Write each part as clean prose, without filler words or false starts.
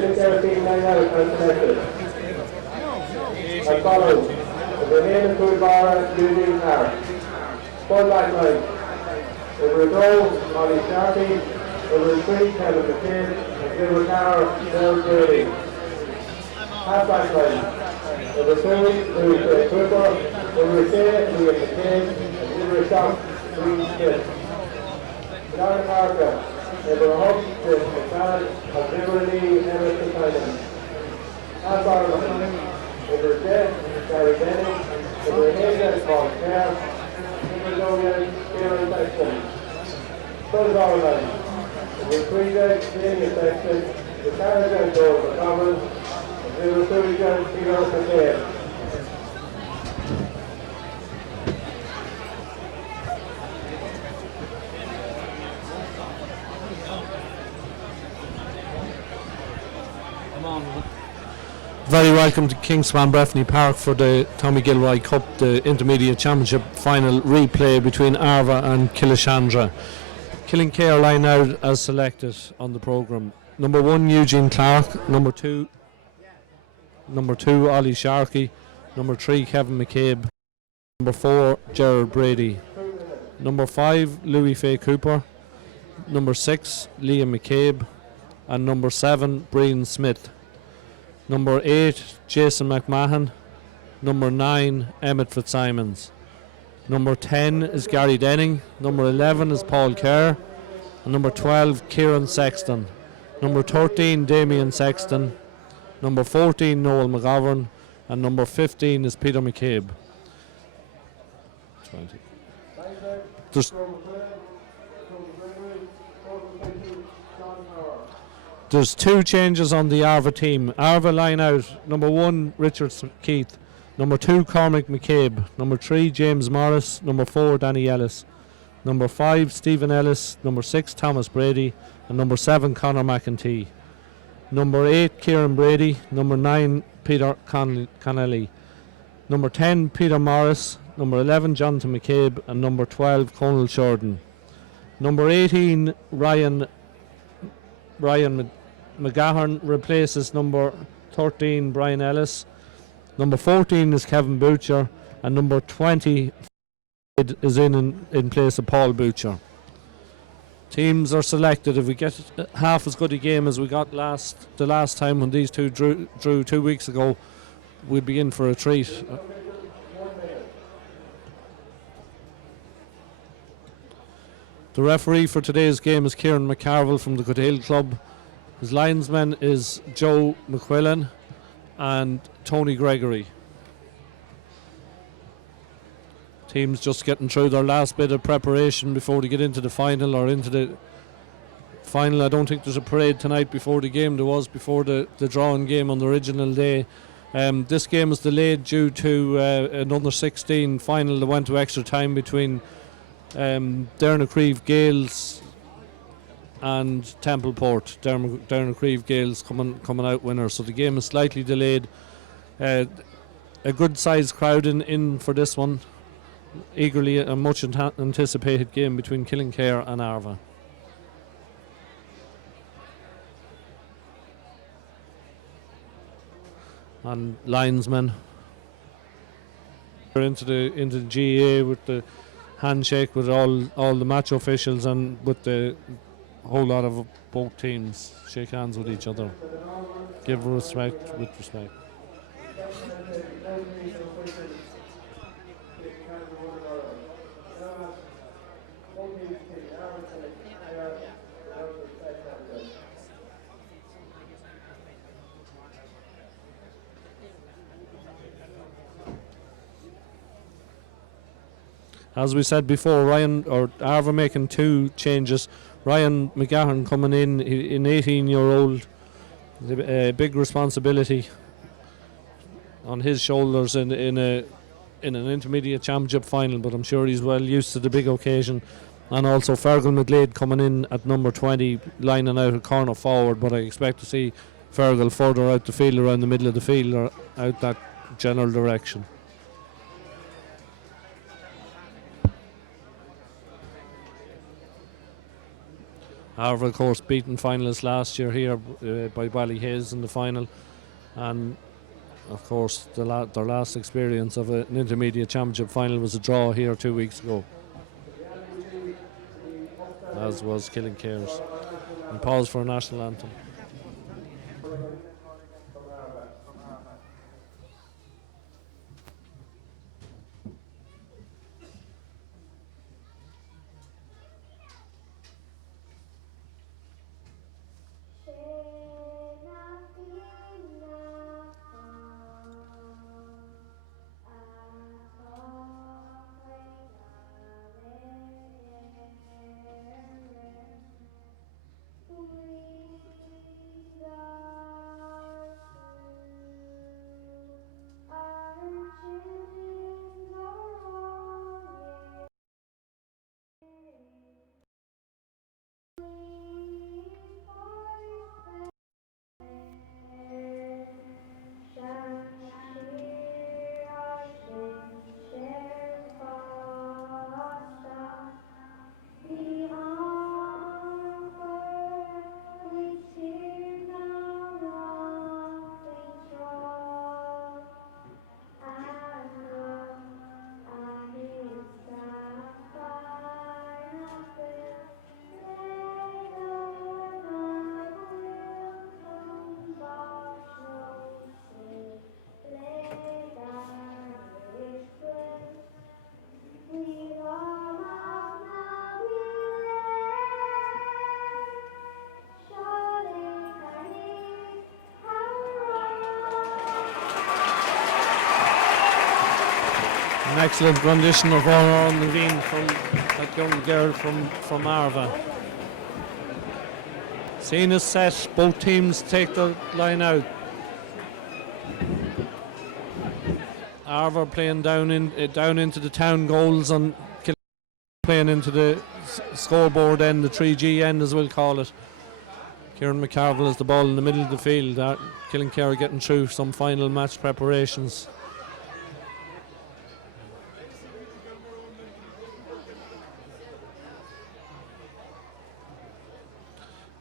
Killinkere team line out and selected. As follows, the name of Coolbar Eugene Park. Full back line. Over a goal, Molly Sharkey. Over a 3, Kevin McCabe. And Silver Tower, Bill Brady. Half back line. Over 2, Louis Cooper. Over a 6, Louis McCabe. And over a shot, Louis Smith. Down Parker. Over a hook, Chris McCann. And Liberty, Emerson Simon. Half back line. Over a 10, Gary Denning. Over a 8, Paul Kerr. Over Kieran Sexton. Full ball line. With 3 guys, Daniel Sexton. The Carrigan goal for Commons. And over 2 guys, Peter McCabe. Very welcome to Kingspan Breffni Park for the Tommy Gilroy Cup, the Intermediate Championship final replay between Arva and Killinkere. Killinkere line out as selected on the programme. Number 1, Eugene Clark. Number 2, Ollie Sharkey. Number 3, Kevin McCabe. Number 4, Gerard Brady. Number 5, Louis Fay Cooper. Number 6, Liam McCabe. And number 7, Brian Smith. Number 8, Jason McMahon. Number 9, Emmett Fitzsimons. Number 10 is Gary Denning. Number 11 is Paul Kerr. And number 12, Kieran Sexton. Number 13, Damien Sexton. Number 14, Noel McGovern. And number 15 is Peter McCabe. 20. There's 2 changes on the Arva team. Arva line out, number 1, Richard Keith. Number 2, Cormac McCabe. Number 3, James Morris. Number 4, Danny Ellis. Number 5, Stephen Ellis. Number 6, Thomas Brady. And number 7, Conor McEntee. Number 8, Kieran Brady. Number 9, Peter Connelly. Number 10, Peter Morris. Number 11, Jonathan McCabe. And number 12, Conal Shorten. Number 18, Ryan McGahern replaces number 13, Brian Ellis. Number 14 is Kevin Butcher. And number 20 is in place of Paul Butcher. Teams are selected. If we get half as good a game as we got the last time when these two drew 2 weeks ago, we'd be in for a treat. The referee for today's game is Kieran McCarville from the Goodale Club. His linesman is Joe McQuillan and Tony Gregory. Teams just getting through their last bit of preparation before they get into the final or into the final. I don't think there's a parade tonight before the game. There was before the drawing game on the original day. This game was delayed due to an under 16 final that went to extra time between Derrynacreve Gales and Templeport. Derrynacreve Gales coming out winners, so the game is slightly delayed. A good sized crowd in for this one. Eagerly a much anticipated game between Killinkere and Arva. And linesmen are into the GA with the handshake with all the match officials and with the whole lot of both teams shake hands with each other. Give respect with respect. As we said before, Arva making 2 changes. Ryan McGahern coming in 18-year-old, a big responsibility on his shoulders in an intermediate championship final, but I'm sure he's well used to the big occasion. And also Fergal McGlade coming in at number 20, lining out a corner forward, but I expect to see Fergal further out the field, around the middle of the field, or out that general direction. Arva, of course, beaten finalists last year here by Ballyhaise in the final, and of course their last experience of an intermediate championship final was a draw here 2 weeks ago, as was Killinkere's. And pause for a national anthem. An excellent rendition of Oran Levine from that young girl from Arva. Scene is set, both teams take the line out. Arva playing down into the town goals, and playing into the scoreboard end, the 3G end as we'll call it. Kieran McCarville has the ball in the middle of the field. Killinkere getting through some final match preparations.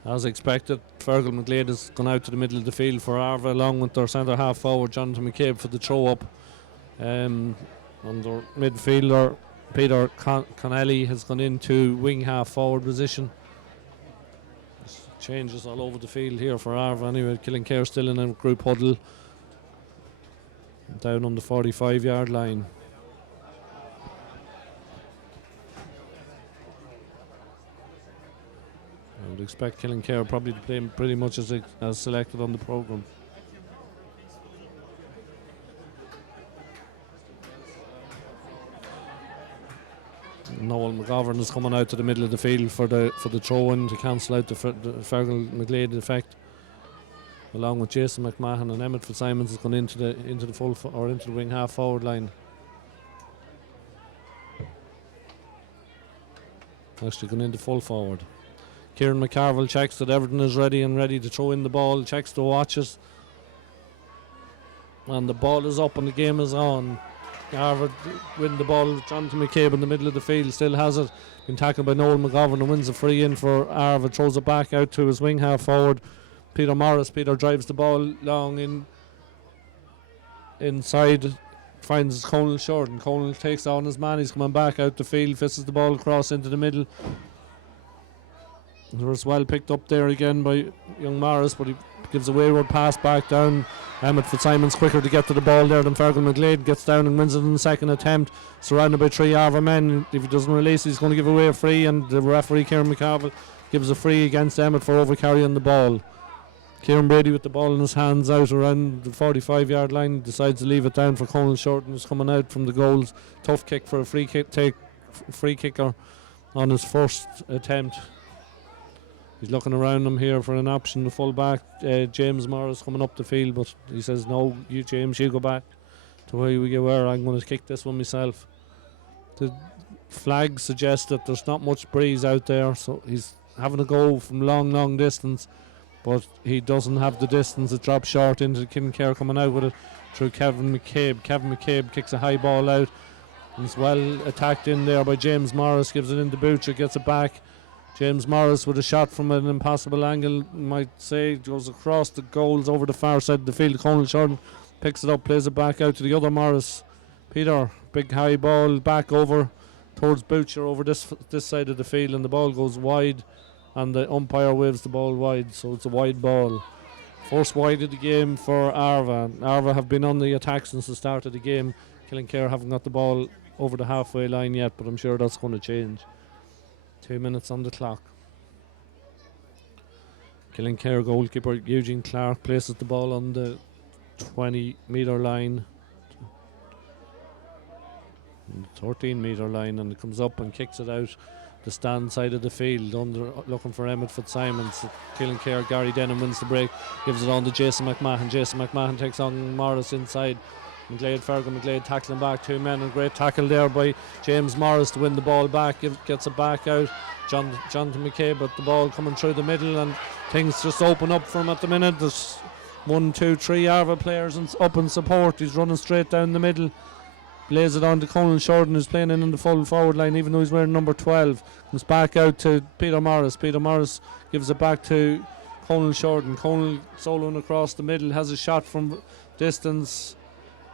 As expected, Fergal McGlade has gone out to the middle of the field for Arva, along with their centre half forward Jonathan McCabe for the throw up. And their midfielder Peter Connelly has gone into wing half forward position. There's changes all over the field here for Arva anyway. Killinkere still in a group huddle down on the 45-yard line. I would expect Killinkere probably to play pretty much as selected on the programme. Noel McGovern is coming out to the middle of the field for the throw-in to cancel out the Fergal McGlade effect, along with Jason McMahon, and Emmett Fitzsimons has gone into the full into the wing half forward line. Actually gone into full forward. Kieran McCarville checks that everything is ready to throw in the ball, checks the watches, and the ball is up and the game is on. Arva win the ball. Jonathan McCabe in the middle of the field still has it. Been tackled by Noel McGovern and wins a free in for Arva. Throws it back out to his wing half forward, Peter Morris. Peter drives the ball long inside, finds Conal short, and Conal takes on his man. He's coming back out the field, fishes the ball across into the middle. It was well picked up there again by young Morris, but he gives a wayward pass back down. Emmett Fitzsimons quicker to get to the ball there than Fergal McGlade. Gets down and wins it in the second attempt, surrounded by three Arva men. If he doesn't release, he's going to give away a free, and the referee Kieran McCarville gives a free against Emmett for overcarrying the ball. Kieran Brady with the ball in his hands out around the 45-yard line decides to leave it down for Conal Shorten, who's coming out from the goals. Tough kick for a free kicker on his first attempt. He's looking around him here for an option. The full back, James Morris, coming up the field, but he says, no, you James, you go back to where you were. I'm going to kick this one myself. The flag suggests that there's not much breeze out there, so he's having a go from long distance, but he doesn't have the distance. It drops short into Killinkere, coming out with it through Kevin McCabe. Kevin McCabe kicks a high ball out. He's well attacked in there by James Morris, gives it into Butcher, gets it back. James Morris with a shot from an impossible angle, might say, goes across the goals over the far side of the field. Conal Shorten picks it up, plays it back out to the other Morris. Peter, big high ball back over towards Boucher over this side of the field, and the ball goes wide, and the umpire waves the ball wide, so it's a wide ball. First wide of the game for Arva. Arva have been on the attack since the start of the game. Killinkere haven't got the ball over the halfway line yet, but I'm sure that's going to change. 2 minutes on the clock. Killinkere goalkeeper Eugene Clark places the ball on the 20-metre line, 13-metre line, and it comes up and kicks it out the stand side of the field, looking for Emmett Fitzsimons. Killinkere, Gary Denham wins the break, gives it on to Jason McMahon. Jason McMahon takes on Morris inside. McGlade tackling back, 2 men, and great tackle there by James Morris to win the ball back, gets it back out. Jonathan McCabe, but the ball coming through the middle, and things just open up for him at the minute. There's 1, 2, 3 Arva players up in support. He's running straight down the middle, lays it on to Conal Shorten, who's playing in the full forward line, even though he's wearing number 12. Comes back out to Peter Morris. Peter Morris gives it back to Conal Shorten. Conal soloing across the middle, has a shot from distance.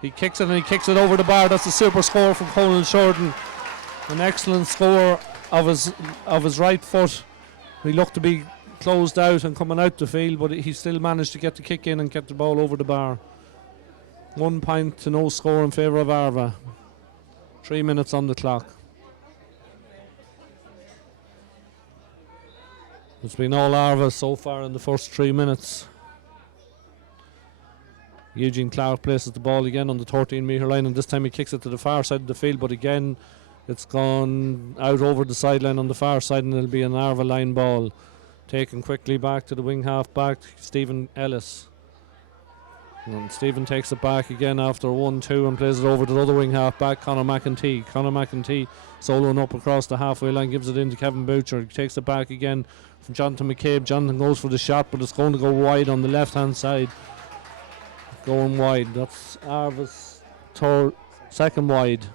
He kicks it, and he kicks it over the bar. That's a super score from Conal Shorten. An excellent score of his right foot. He looked to be closed out and coming out the field, but he still managed to get the kick in and get the ball over the bar. 1 point to no score in favour of Arva. 3 minutes on the clock. It's been all Arva so far in the first 3 minutes. Eugene Clark places the ball again on the 13-metre line, and this time he kicks it to the far side of the field, but again it's gone out over the sideline on the far side, and it'll be an Arva line ball. Taken quickly back to the wing half back, Stephen Ellis. And Stephen takes it back again after 1-2 and plays it over to the other wing half back, Conor McEntee. Conor McEntee soloing up across the halfway line, gives it into Kevin Boucher. He takes it back again from Jonathan McCabe. Jonathan goes for the shot, but it's going to go wide on the left hand side. Going wide. That's Arva's second wide.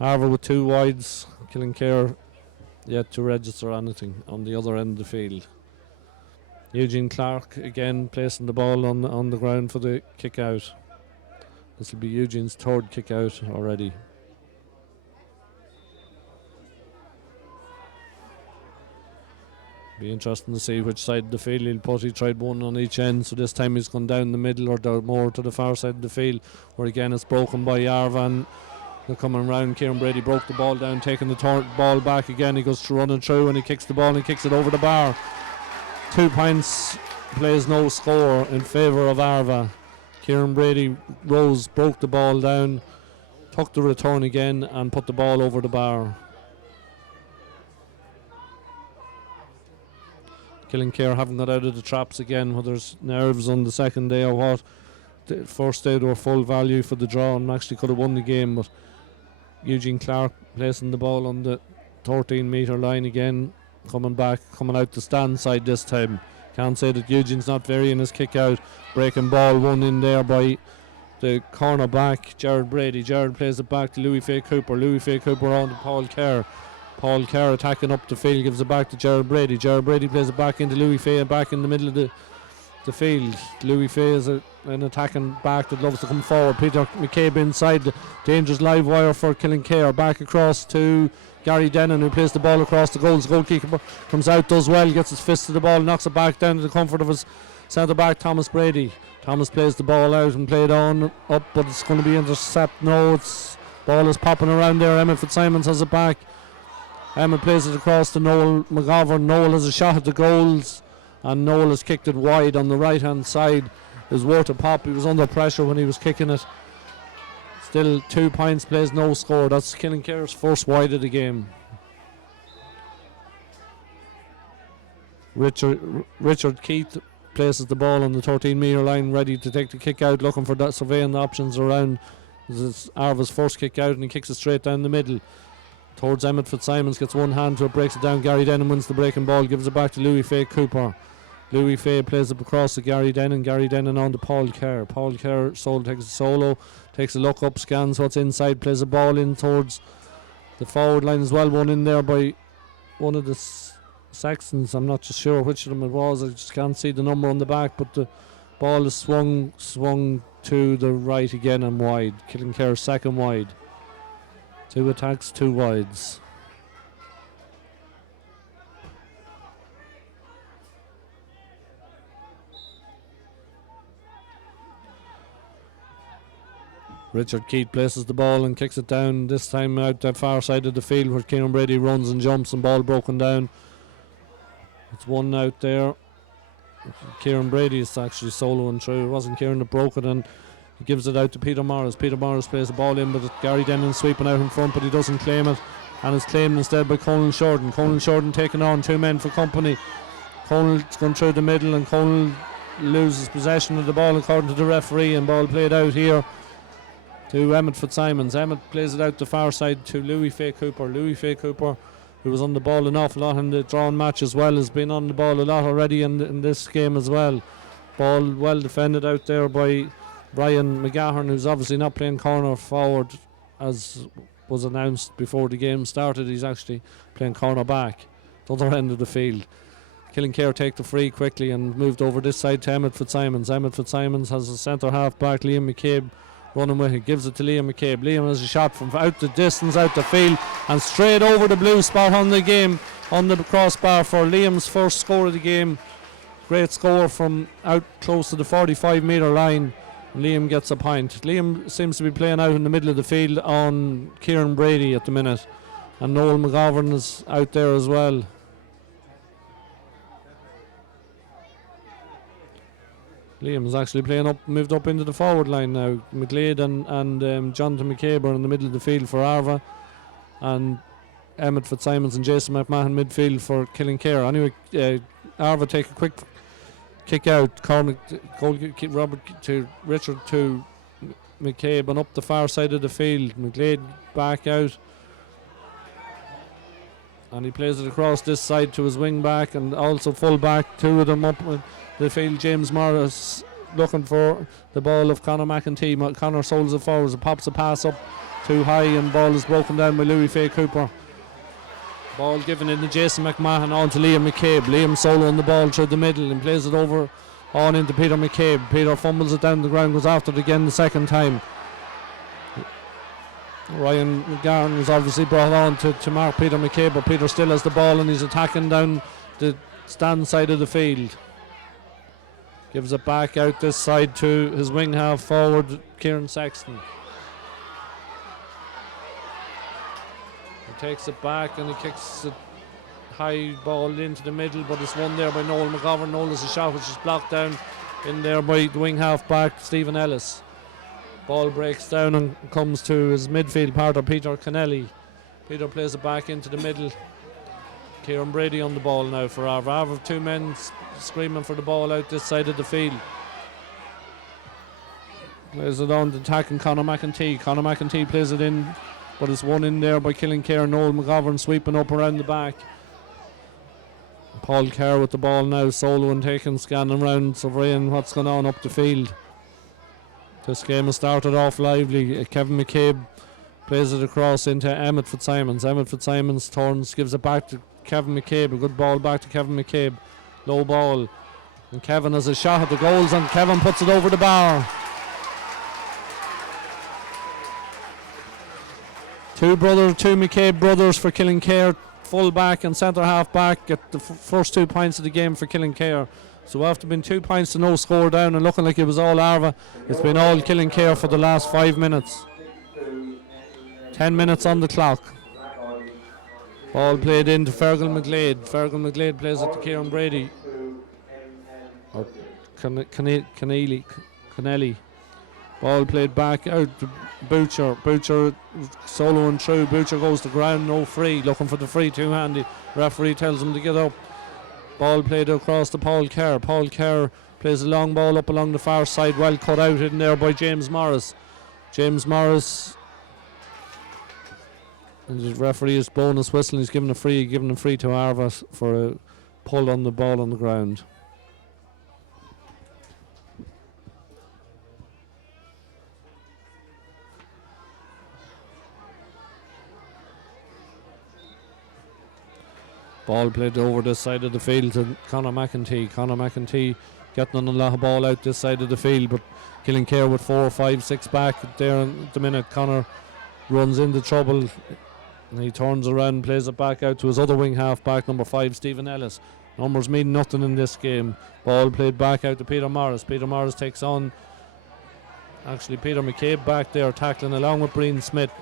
Arva with 2 wides. Killinkere yet to register anything on the other end of the field. Eugene Clark again placing the ball on the ground for the kick out. This will be Eugene's 3rd kick out already. Be interesting to see which side of the field he'll put. He tried one on each end, so this time he's gone down the middle or down more to the far side of the field, where again it's broken by Arva, and they're coming around. Kieran Brady broke the ball down, taking the ball back again. He goes running through, and he kicks the ball, and he kicks it over the bar. 2 points, plays no score in favour of Arva. Kieran Brady broke the ball down, took the return again, and put the ball over the bar. Killinkere haven't got out of the traps again, whether it's nerves on the second day or what. The first day they were full value for the draw and actually could have won the game, but Eugene Clark placing the ball on the 13-metre line again, coming out the stand side this time. Can't say that Eugene's not varying his kick out. Breaking ball, one in there by the corner back, Gerard Brady. Gerard plays it back to Louis Fay Cooper. Louis Fay Cooper on to Paul Kerr. Paul Kerr attacking up the field, gives it back to Gerard Brady. Gerard Brady plays it back into Louis Fay and back in the middle of the field. Louis Fay is an attacking back that loves to come forward. Peter McCabe inside, the dangerous live wire for Killinkere. Back across to Gary Denham, who plays the ball across the goals. Goalkeeper comes out, does well, gets his fist to the ball, knocks it back down to the comfort of his centre back Thomas Brady. Thomas plays the ball out and played on up, but it's going to be intercepted. No, ball is popping around there. Emmett Fitzsimons has it back. Emmett plays it across to Noel McGovern. Noel has a shot at the goals, and Noel has kicked it wide on the right hand side. It was worth a pop. He was under pressure when he was kicking it. Still 2 points, plays no score. That's Killinkere's first wide of the game. Richard Keith places the ball on the 13-metre line, ready to take the kick out, looking for that, surveying the options around. This is Arva's first kick out, and he kicks it straight down the middle towards Emmett Fitzsimons. Gets one hand to it, breaks it down. Gary Denham wins the breaking ball, gives it back to Louis Fay Cooper. Louis Fay plays it across to Gary Denham. Gary Denham on to Paul Kerr. Paul Kerr takes a solo, takes a look up, scans what's inside, plays the ball in towards the forward line as well. One in there by one of the Sextons. I'm not just sure which of them it was. I just can't see the number on the back, but the ball is swung to the right again and wide. Killinkere second wide. 2 attacks, 2 wides. Richard Keith places the ball and kicks it down, this time out the far side of the field where Kieran Brady runs and jumps and ball broken down. It's 1 out there. Kieran Brady is actually soloing through. It wasn't Kieran that broke it, and he gives it out to Peter Morris. Peter Morris plays the ball in, but Gary Dennon sweeping out in front, but he doesn't claim it, and it's claimed instead by Conal Shorten. Conal Shorten taking on 2 men for company. Conal's gone through the middle, and Conal loses possession of the ball according to the referee, and ball played out here to Emmett Fitzsimons. Emmett plays it out the far side to Louis Fay Cooper. Louis Fay Cooper, who was on the ball an awful lot in the drawn match as well, has been on the ball a lot already in this game as well. Ball well defended out there by Ryan McGahern, who's obviously not playing corner forward as was announced before the game started. He's actually playing corner back, the other end of the field. Killinkere take the free quickly and moved over this side to Emmett Fitzsimons. Emmett Fitzsimons has a centre half back, Liam McCabe, running with it, gives it to Liam McCabe. Liam has a shot from out the distance, out the field, and straight over the blue spot on the game, on the crossbar for Liam's first score of the game. Great score from out close to the 45-metre line. Liam gets a point. Liam seems to be playing out in the middle of the field on Kieran Brady at the minute, and Noel McGovern is out there as well. Liam is actually playing up, moved up into the forward line now. McGlade and Jonathan McCabe are in the middle of the field for Arva, and Emmett Fitzsimons and Jason McMahon midfield for Killinkere. Anyway, Arva take a quick kick out. Cormac, Robert to Richard to McCabe, and up the far side of the field. McGlade back out, and he plays it across this side to his wing back and also full back. 2 of them up the field. James Morris looking for the ball of Conor McEntee. Conor soles it forwards, pops a pass up too high, and ball is broken down by Louis Fay Cooper. Ball given in to Jason McMahon on to Liam McCabe. Liam soloing the ball through the middle and plays it over on into Peter McCabe. Peter fumbles it down the ground, goes after it again the second time. Ryan McGarn was obviously brought on to mark Peter McCabe, but Peter still has the ball and he's attacking down the stand side of the field. Gives it back out this side to his wing half forward, Kieran Sexton. He takes it back and he kicks it high ball into the middle, but it's won there by Noel McGovern. Noel has a shot which is blocked down in there by the wing half back, Stephen Ellis. Ball breaks down and comes to his midfield partner, Peter Kennelly. Peter plays it back into the middle. Kieran Brady on the ball now for Arva. Arva, 2 men screaming for the ball out this side of the field. Plays it on to attacking Conor McEntee. Conor McEntee plays it in, but it's won in there by Killinkere. Noel McGovern sweeping up around the back. Paul Kerr with the ball now, soloing, taking, scanning around, surveying what's going on up the field. This game has started off lively. Kevin McCabe plays it across into Emmett Fitzsimons. Emmett Fitzsimons turns, gives it back to Kevin McCabe. A good ball back to Kevin McCabe. Low ball. And Kevin has a shot at the goals, and Kevin puts it over the bar. 2 McCabe brothers for Killinkere. Full back and centre half back get the first 2 points of the game for Killinkere. So after being 2 points to no score down and looking like it was all Arva, it's been all Killinkere for the last 5 minutes. 10 minutes on the clock. Ball played into Fergal McGlade. Fergal McGlade plays it to Kieran Brady. Or Kennelly. Ball played back out to Butcher. Butcher soloing through. Butcher goes to ground, no free. Looking for the free, two-handy. Referee tells him to get up. Ball played across to Paul Kerr. Paul Kerr plays a long ball up along the far side, well cut out in there by James Morris. James Morris, and the referee is blowing his whistle. He's giving a free to Arva for a pull on the ball on the ground. Ball played over this side of the field to Conor McEntee. Conor McEntee getting on a lot of ball out this side of the field, but Killinkere with 4, 5, 6 back there at the minute. Conor runs into trouble and he turns around, plays it back out to his other wing half back, number 5, Stephen Ellis. Numbers mean nothing in this game. Ball played back out to Peter Morris. Peter Morris takes on Peter McCabe back there tackling along with Breen Smith.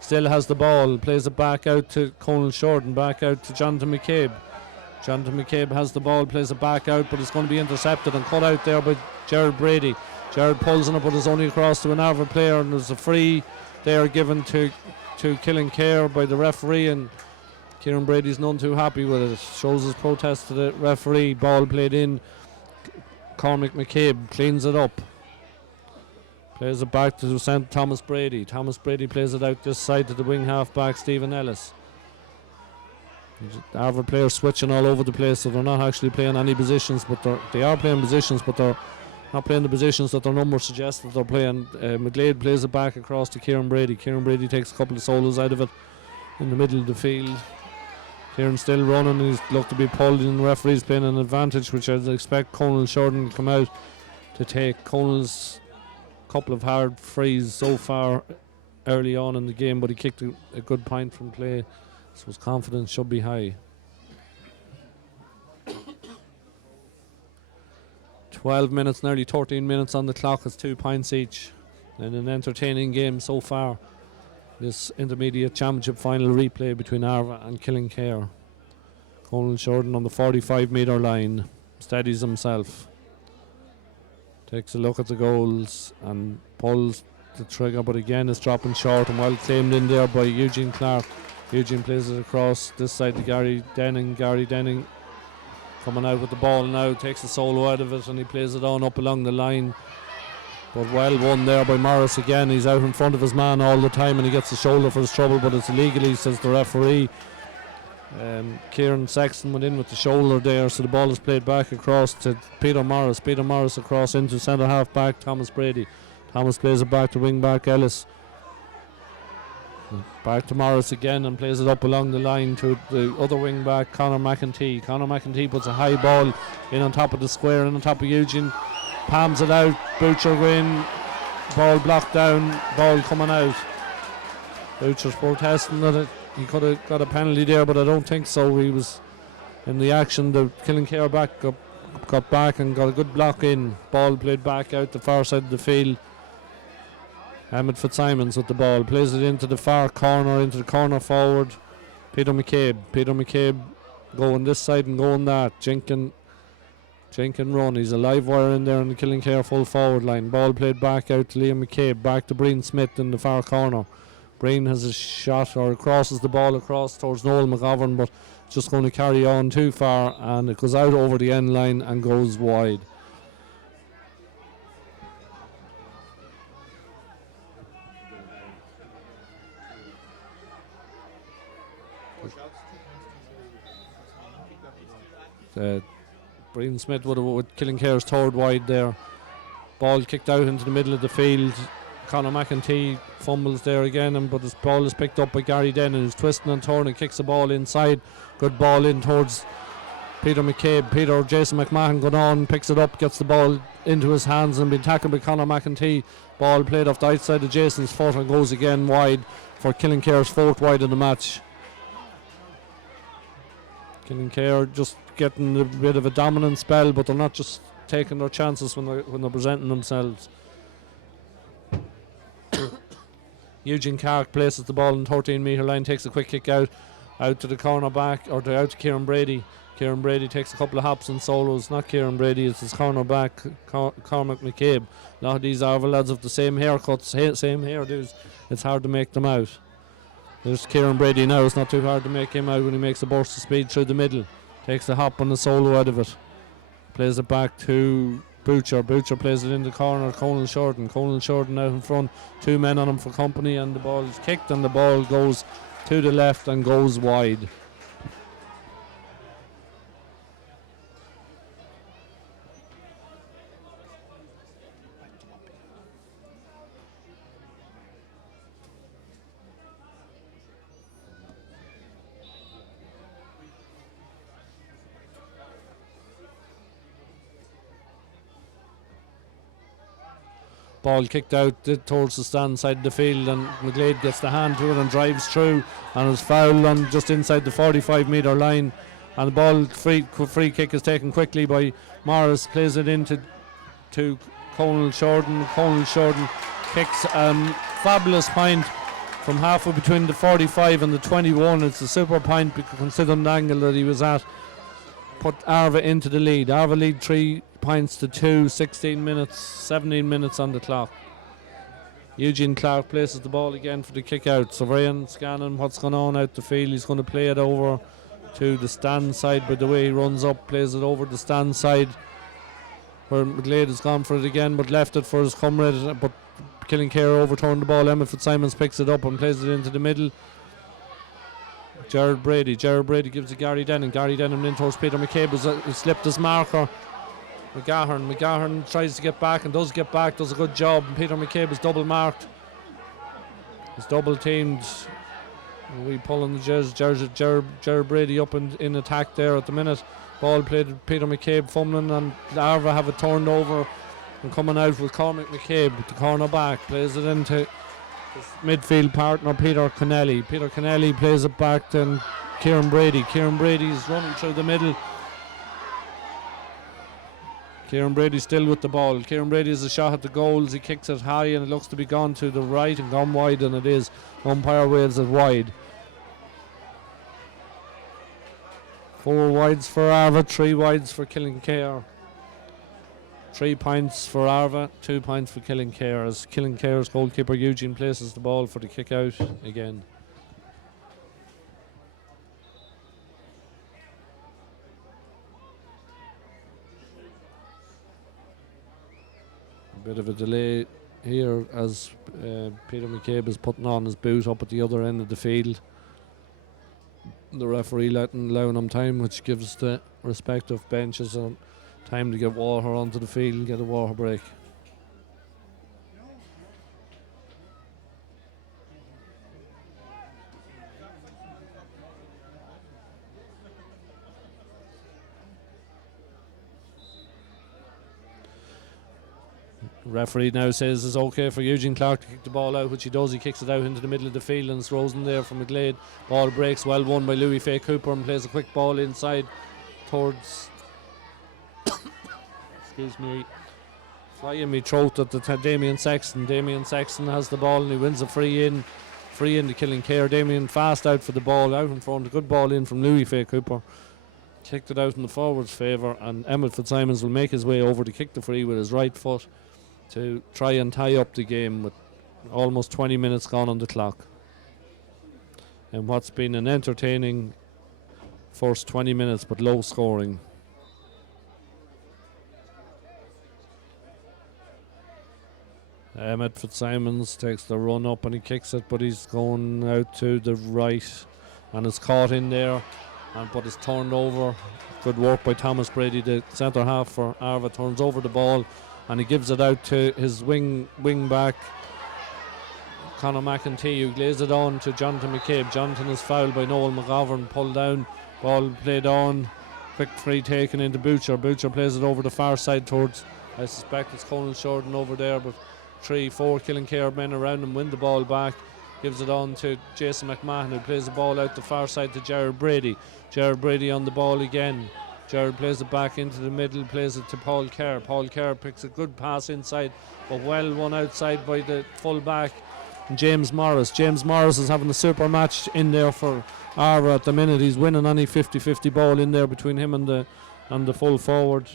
Still has the ball, plays it back out to Conal Shorten, back out to Jonathan McCabe. Jonathan McCabe has the ball, plays it back out, but it's going to be intercepted and cut out there by Gerard Brady. Gerard pulls on it, but it's only across to an Arva player, and there's a free there given to Killinkere by the referee, and Kieran Brady's none too happy with it. Shows his protest to the referee. Ball played in. Cormac McCabe cleans it up. Plays it back to St. Thomas Brady. Thomas Brady plays it out this side to the wing half back, Stephen Ellis. Arva players switching all over the place, so they're not actually playing any positions, but they are playing positions, but they're not playing the positions that their numbers suggest that they're playing. McGlade plays it back across to Kieran Brady. Kieran Brady takes a couple of solos out of it in the middle of the field. Kieran's still running. He's looked to be pulled in. The referee's playing an advantage, which I'd expect Conal Shorten to come out to take. Conal's couple of hard frees so far early on in the game, but he kicked a good point from play, so his confidence should be high. 12 minutes, nearly 13 minutes on the clock. It's 2 points each, and an entertaining game so far. This intermediate championship final replay between Arva and Killinkere. Conal Shorten on the 45-metre line steadies himself, takes a look at the goals and pulls the trigger, but again it's dropping short and well claimed in there by Eugene Clark. Eugene plays it across this side to Gary Denning. Gary Denning coming out with the ball now, takes a solo out of it and he plays it on up along the line, but well won there by Morris again. He's out in front of his man all the time and he gets the shoulder for his trouble, but it's illegally, says the referee. Kieran Sexton went in with the shoulder there, so the ball is played back across to Peter Morris. Peter Morris across into centre half back Thomas Brady. Thomas plays it back to wing back Ellis. Back to Morris again and plays it up along the line to the other wing back Conor McEntee. Conor McEntee puts a high ball in on top of the square and on top of Eugene. Palms it out. Butcher win. Ball blocked down. Ball coming out. Butcher's protesting that he could have got a penalty there, but I don't think so. He was in the action. The Killinkere back got back and got a good block in. Ball played back out the far side of the field. Ahmed Fitzsimons with the ball, plays it into the far corner, into the corner forward. Peter McCabe going this side and going that. Jenkin run. He's a live wire in there in the Killinkere full forward line. Ball played back out to Liam McCabe, back to Breen Smith in the far corner. Breen has a shot or crosses the ball across towards Noel McGovern, but just going to carry on too far and it goes out over the end line and goes wide. Breen Smith with Killinkere's third wide there. Ball kicked out into the middle of the field. Conor McEntee fumbles there again, but his ball is picked up by Gary Dennon, who's twisting and turning, kicks the ball inside. Good ball in towards Peter McCabe. Jason McMahon going on, picks it up, gets the ball into his hands and been tackled by Conor McEntee. Ball played off the outside of Jason's foot and goes again wide for Killinkere's fourth wide of the match. Killinkere just getting a bit of a dominant spell, but they're not just taking their chances when they're presenting themselves. Eugene Clark places the ball in 13-metre line, takes a quick kick out to the corner back, or out to Kieran Brady. Kieran Brady takes a couple of hops and solos. Not Kieran Brady, it's his corner back, Cormac McCabe. A lot of these Arva lads have the same haircuts, same hairdos. It's hard to make them out. There's Kieran Brady now. It's not too hard to make him out when he makes a burst of speed through the middle. Takes a hop and a solo out of it. Plays it back to Butcher. Butcher plays it in the corner. Conal Shorten out in front. 2 men on him for company, and the ball is kicked and the ball goes to the left and goes wide. Ball kicked out towards the stand side of the field, and McGlade gets the hand to it and drives through, and is fouled on just inside the 45-metre line. And the ball free kick is taken quickly by Morris, plays it into Conal Shorten. Conal Shorten kicks fabulous point from halfway between the 45 and the 21. It's a super point considering the angle that he was at. Put Arva into the lead. Arva lead 3 points to 2, 17 minutes on the clock. Eugene Clark places the ball again for the kick out. Surveilling, scanning what's going on out the field. He's going to play it over to the stand side, by the way he runs up, plays it over the stand side where McGlade has gone for it again but left it for his comrade, but Killinkere overturned the ball. Emmett Fitzsimons picks it up and plays it into the middle. Gerard Brady gives it Gary Denham. Gary Denham in towards Peter McCabe, who slipped his marker. McGahern tries to get back and does get back, does a good job, and Peter McCabe is double marked. He's double teamed. We pulling the Gerard Brady up in attack there at the minute. Ball played to Peter McCabe, fumbling, and Arva have it turned over and coming out with Cormac McCabe, the corner back, plays it into his midfield partner Peter Connelly. Peter Connelly plays it back to Kieran Brady. Kieran Brady's running through the middle. Kieran Brady still with the ball. Kieran Brady has a shot at the goals. He kicks it high and it looks to be gone to the right and gone wide, and it is. Umpire waves it wide. 4 wides for Arva, 3 wides for Killinkere. 3 points for Arva, 2 points for Killinkere, as Killinkere's goalkeeper Eugene places the ball for the kick out again. A bit of a delay here as Peter McCabe is putting on his boot up at the other end of the field. The referee allowing him time, which gives the respective benches time to get water onto the field and get a water break. Referee now says it's okay for Eugene Clark to kick the ball out, which he does. He kicks it out into the middle of the field and it's Rosen there from McGlade. Ball breaks, well won by Louis Fay Cooper, and plays a quick ball inside towards excuse me, fly in me throat at the Damien Sexton. Damien Sexton has the ball and he wins a free in to Killinkere. Damien fast out for the ball, out in front, a good ball in from Louis Fay Cooper. Kicked it out in the forwards' favour, and Emmett Fitzsimons will make his way over to kick the free with his right foot to try and tie up the game with almost 20 minutes gone on the clock. And what's been an entertaining first 20 minutes but low scoring. Emmett Fitzsimons takes the run up and he kicks it, but he's going out to the right and is caught in there, but is turned over. Good work by Thomas Brady, the centre half for Arva, turns over the ball and he gives it out to his wing back Conor McEntee, who lays it on to Jonathan McCabe. Jonathan is fouled by Noel McGovern, pulled down, ball played on, quick free taken into Butcher. Butcher plays it over the far side towards, I suspect it's Conal Shorten over there, but 3-4 Killinkere men around him win the ball back. Gives it on to Jason McMahon, who plays the ball out the far side to Gerard Brady. Gerard Brady on the ball again. Gerard plays it back into the middle, plays it to Paul Kerr. Paul Kerr picks a good pass inside, but well won outside by the full back, James Morris. James Morris is having a super match in there for Arva at the minute. He's winning any 50-50 ball in there between him and the full forward.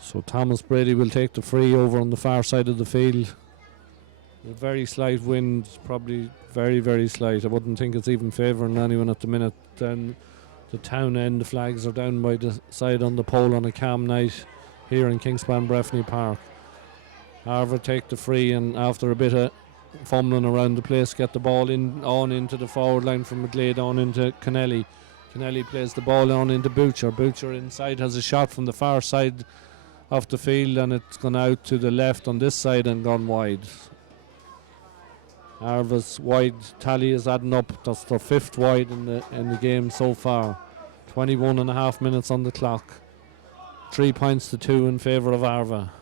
So Thomas Brady will take the free over on the far side of the field. A very slight wind, probably very, very slight. I wouldn't think it's even favouring anyone at the minute. Down the town end, the flags are down by the side on the pole on a calm night here in Kingspan Breffni Park. Arva take the free, and after a bit of fumbling around the place, get the ball on into the forward line from McGlade on into Connelly. Connelly plays the ball on into Butcher. Butcher inside has a shot from the far side off the field, and it's gone out to the left on this side and gone wide. Arva's wide tally is adding up. That's their 5th wide in the game so far. 21 and a half minutes on the clock. 3 points to 2 in favour of Arva.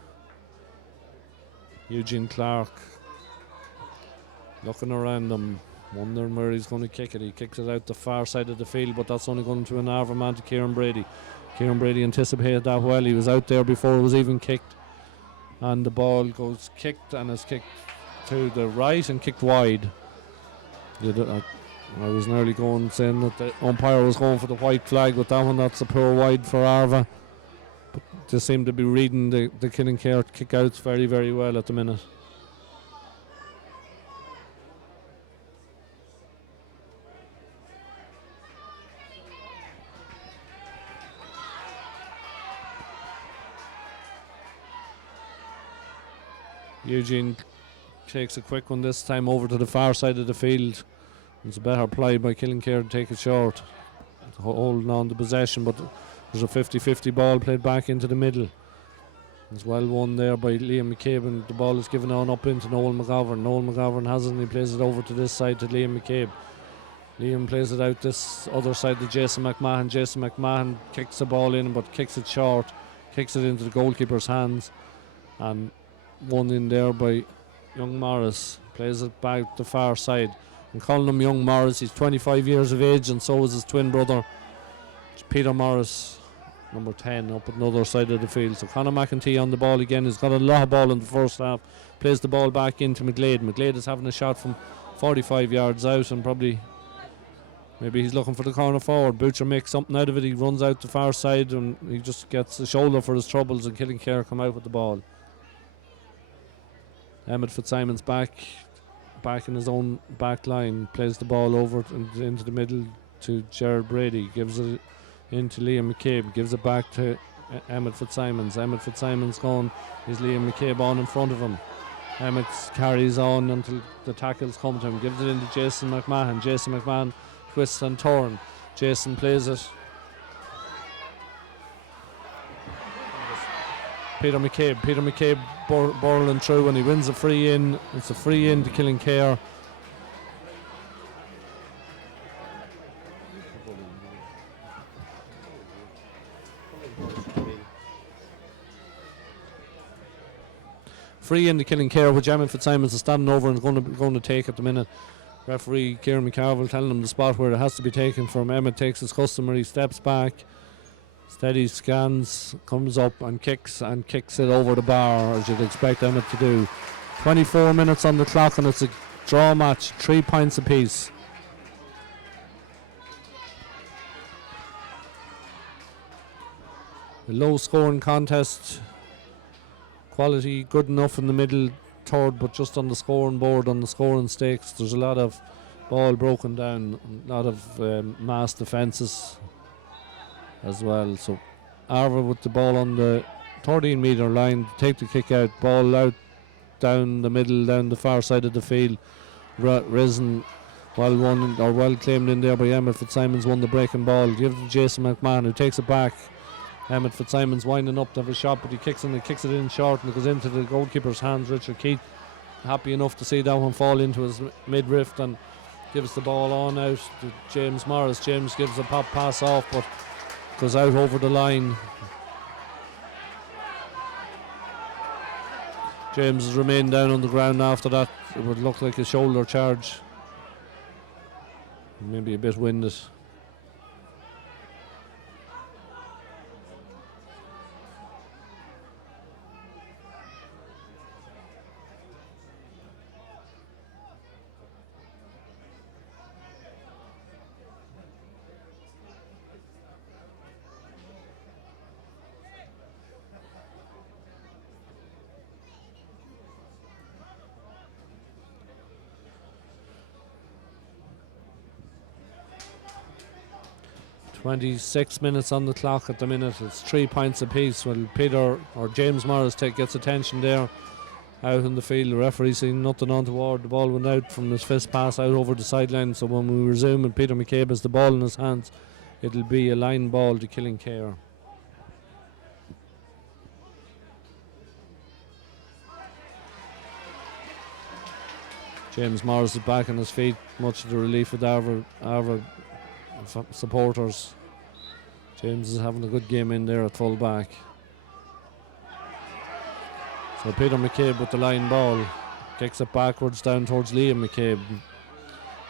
Eugene Clark looking around him, wondering where he's going to kick it. He kicks it out the far side of the field, but that's only going to an Arva man, to Kieran Brady. Kieran Brady anticipated that well. He was out there before it was even kicked. And the ball goes kicked, and it's kicked to the right and kicked wide. I was nearly saying that the umpire was going for the white flag with that one. That's a poor wide for Arva. But they seem to be reading the Killinkere kick-outs very, very well at the minute. Eugene takes a quick one this time over to the far side of the field. It's a better play by Killinkere to take it short, holding on to possession, but there's a 50-50 ball played back into the middle. It's well won there by Liam McCabe, and the ball is given on up into Noel McGovern. Noel McGovern has it, and he plays it over to this side to Liam McCabe. Liam plays it out this other side to Jason McMahon. Jason McMahon kicks the ball in, but kicks it short, kicks it into the goalkeeper's hands, and one in there by Young Morris. Plays it back the far side. I'm calling him Young Morris. He's 25 years of age, and so is his twin brother, Peter Morris, number 10, up at the other side of the field. So Conor McEntee on the ball again. He's got a lot of ball in the first half. Plays the ball back into McGlade. McGlade is having a shot from 45 yards out, and maybe he's looking for the corner forward. Butcher makes something out of it. He runs out the far side, and he just gets a shoulder for his troubles, and Killinkere come out with the ball. Emmett Fitzsimon's back in his own back line, plays the ball over into the middle to Gerard Brady, gives it into Liam McCabe, gives it back to Emmett Fitzsimons. Emmett Fitzsimons gone, is Liam McCabe on in front of him. Emmett carries on until the tackles come to him, gives it into Jason McMahon. Jason McMahon twists and turns. Jason plays it. Peter McCabe burling through, and he wins a free in. It's a free in to Killinkere. Free in to Killinkere, which Emmett Fitzsimons is standing over and is going to take at the minute. Referee Kieran McCarville telling him the spot where it has to be taken from. Emmett takes his customary steps back. Steady, scans, comes up and kicks it over the bar, as you'd expect Emmett to do. 24 minutes on the clock, and it's a draw match, 3 points apiece. A low scoring contest. Quality good enough in the middle third, but just on the scoring board, on the scoring stakes, there's a lot of ball broken down, a lot of mass defences as well. So Arva with the ball on the 13 metre line, take the kick out, ball out down the middle, down the far side of the field. Risen well won or well claimed in there by Emmett Fitzsimons, won the breaking ball, give to Jason McMahon, who takes it back. Emmett Fitzsimons winding up to have a shot, but he kicks it in short, and it goes into the goalkeeper's hands. Richard Keith happy enough to see that one fall into his midriff, and gives the ball on out to James Morris. James gives a pop pass off, but goes out over the line. James has remained down on the ground after that. It would look like a shoulder charge. Maybe a bit winded. .26 minutes on the clock at the minute. It's 3 points apiece. Well, Peter or James Morris gets attention there out in the field. The referee seeing nothing on toward. The ball went out from his fist pass out over the sideline. So when we resume and Peter McCabe has the ball in his hands, it'll be a line ball to Killinkere. James Morris is back on his feet, much to the relief of the Arva supporters. James is having a good game in there at full back. So Peter McCabe with the line ball. Kicks it backwards down towards Liam McCabe.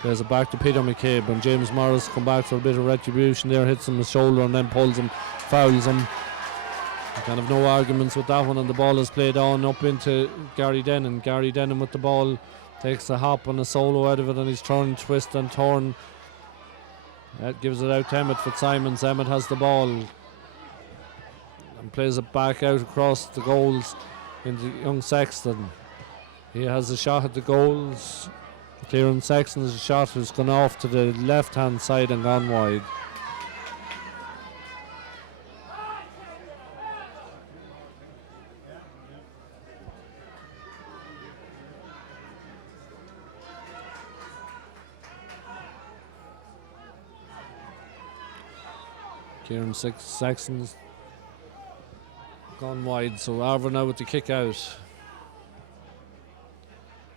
Plays it back to Peter McCabe, and James Morris come back for a bit of retribution there, hits him in the shoulder and then pulls him, fouls him. Kind of no arguments with that one, and the ball is played on up into Gary Dennon. Gary Dennon with the ball takes a hop and a solo out of it, and he's turned, twist and turn. That gives it out to Emmett Fitzsimons. Emmett has the ball and plays it back out across the goals into young Sexton. He has a shot at the goals. Kieran Sexton's shot has gone off to the left hand side and gone wide. Kieran Sexton's gone wide, so Arva now with the kick out.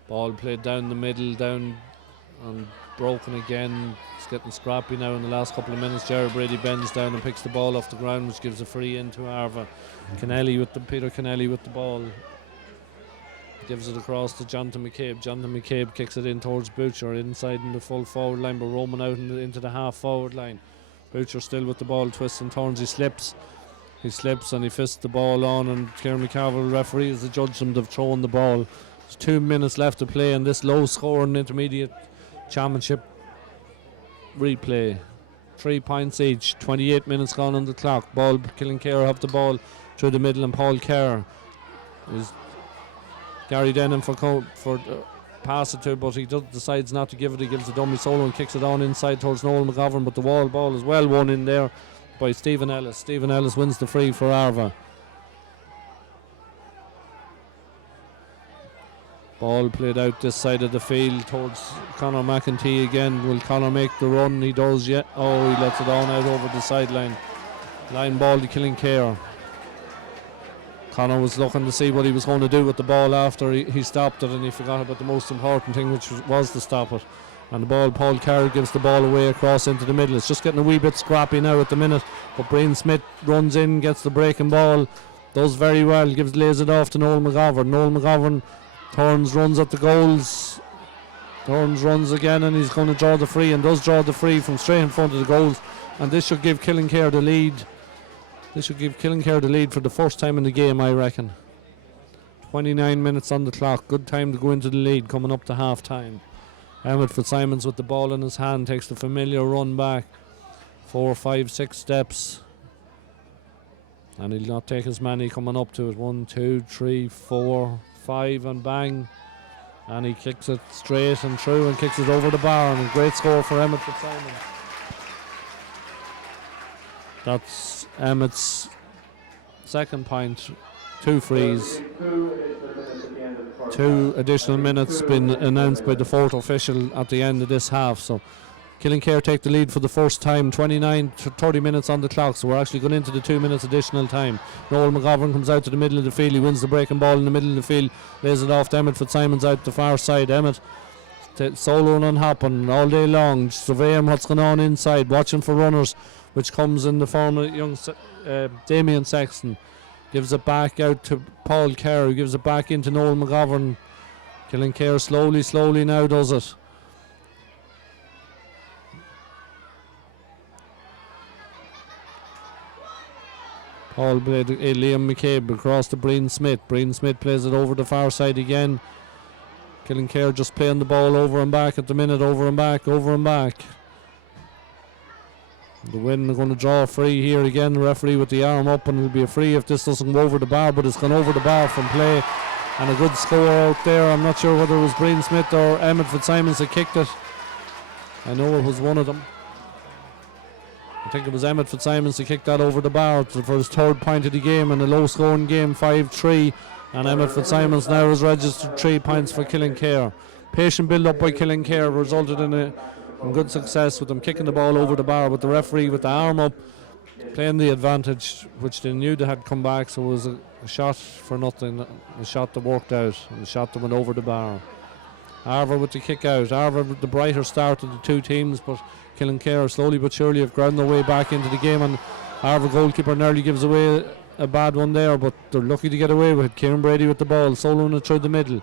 Ball played down the middle, down and broken again. It's getting scrappy now in the last couple of minutes. Jerry Brady bends down and picks the ball off the ground, which gives a free into Arva. Peter Kennelly with the ball. Gives it across to Jonathan McCabe. Jonathan McCabe kicks it in towards Butcher, inside in the full forward line, but roaming out into the half forward line. Butcher still with the ball, twists and turns. He slips and he fists the ball on, and Kieran McCarville, referee, is the judge them to have thrown the ball. There's 2 minutes left to play in this low scoring intermediate championship replay. 3 points each, 28 minutes gone on the clock. Ball, Killinkere have the ball through the middle, and Paul Kerr is Gary Denham for pass it to, but he decides not to give it. He gives a dummy solo and kicks it on inside towards Noel McGovern, but the wall ball is well won in there by Stephen Ellis. Stephen Ellis wins the free for Arva. Ball played out this side of the field towards Conor McEntee again. Will Conor make the run? He does yet. Oh, he lets it on out over the sideline. Line ball to Killinkere. Conor was looking to see what he was going to do with the ball after he stopped it, and he forgot about the most important thing, which was to stop it. And the ball, Paul Carr gives the ball away across into the middle. It's just getting a wee bit scrappy now at the minute, but Brian Smith runs in, gets the breaking ball, does very well, lays it off to Noel McGovern. Noel McGovern turns, runs at the goals, turns, runs again, and he's going to draw the free, and does draw the free from straight in front of the goals. And this should give Killinkere the lead. This should give Killinkere the lead for the first time in the game, I reckon. 29 minutes on the clock. Good time to go into the lead coming up to half time. Emmett Fitzsimons with the ball in his hand takes the familiar run back. 4, 5, 6 steps. And he'll not take as many coming up to it. 1, 2, 3, 4, 5 and bang. And he kicks it straight and through and kicks it over the bar. And a great score for Emmett Fitzsimons. That's Emmett's second point. 2 frees. 2 additional minutes been announced by the fourth official at the end of this half. So Killinkere take the lead for the first time. 29 to 30 minutes on the clock. So we're actually going into the 2 minutes additional time. Noel McGovern comes out to the middle of the field. He wins the breaking ball in the middle of the field. Lays it off to Emmett Fitzsimons out the far side. Emmett soloing and hopping all day long, surveying what's going on inside, watching for runners, which comes in the form of young Damien Sexton. Gives it back out to Paul Kerr, who gives it back into Noel McGovern. Killinkere slowly now does it. Paul played Liam McCabe across to Brian Smith. Brian Smith plays it over the far side again. Killinkere just playing the ball over and back at the minute, over and back. The Win are going to draw a free here again. The referee with the arm up, and it'll be a free if this doesn't go over the bar, but it's gone over the bar from play. And a good score out there. I'm not sure whether it was Brian Smith or Emmett Fitzsimons that kicked it. I know it was one of them. I think it was Emmett Fitzsimons that kicked that over the bar for his third point of the game in a low scoring game, 5-3. And Emmett Fitzsimons now has registered 3 points for Killinkere. Patient build up by Killinkere resulted in a good success with them kicking the ball over the bar, with the referee with the arm up playing the advantage, which they knew they had come back. So it was a shot for nothing, a shot that worked out, and a shot that went over the bar. Arva with the kick out. Arva with the brighter start of the two teams, but Killinkere slowly but surely have ground their way back into the game, and Arva goalkeeper nearly gives away a bad one there, but they're lucky to get away with it. Kieran Brady with the ball, soloing it through the middle.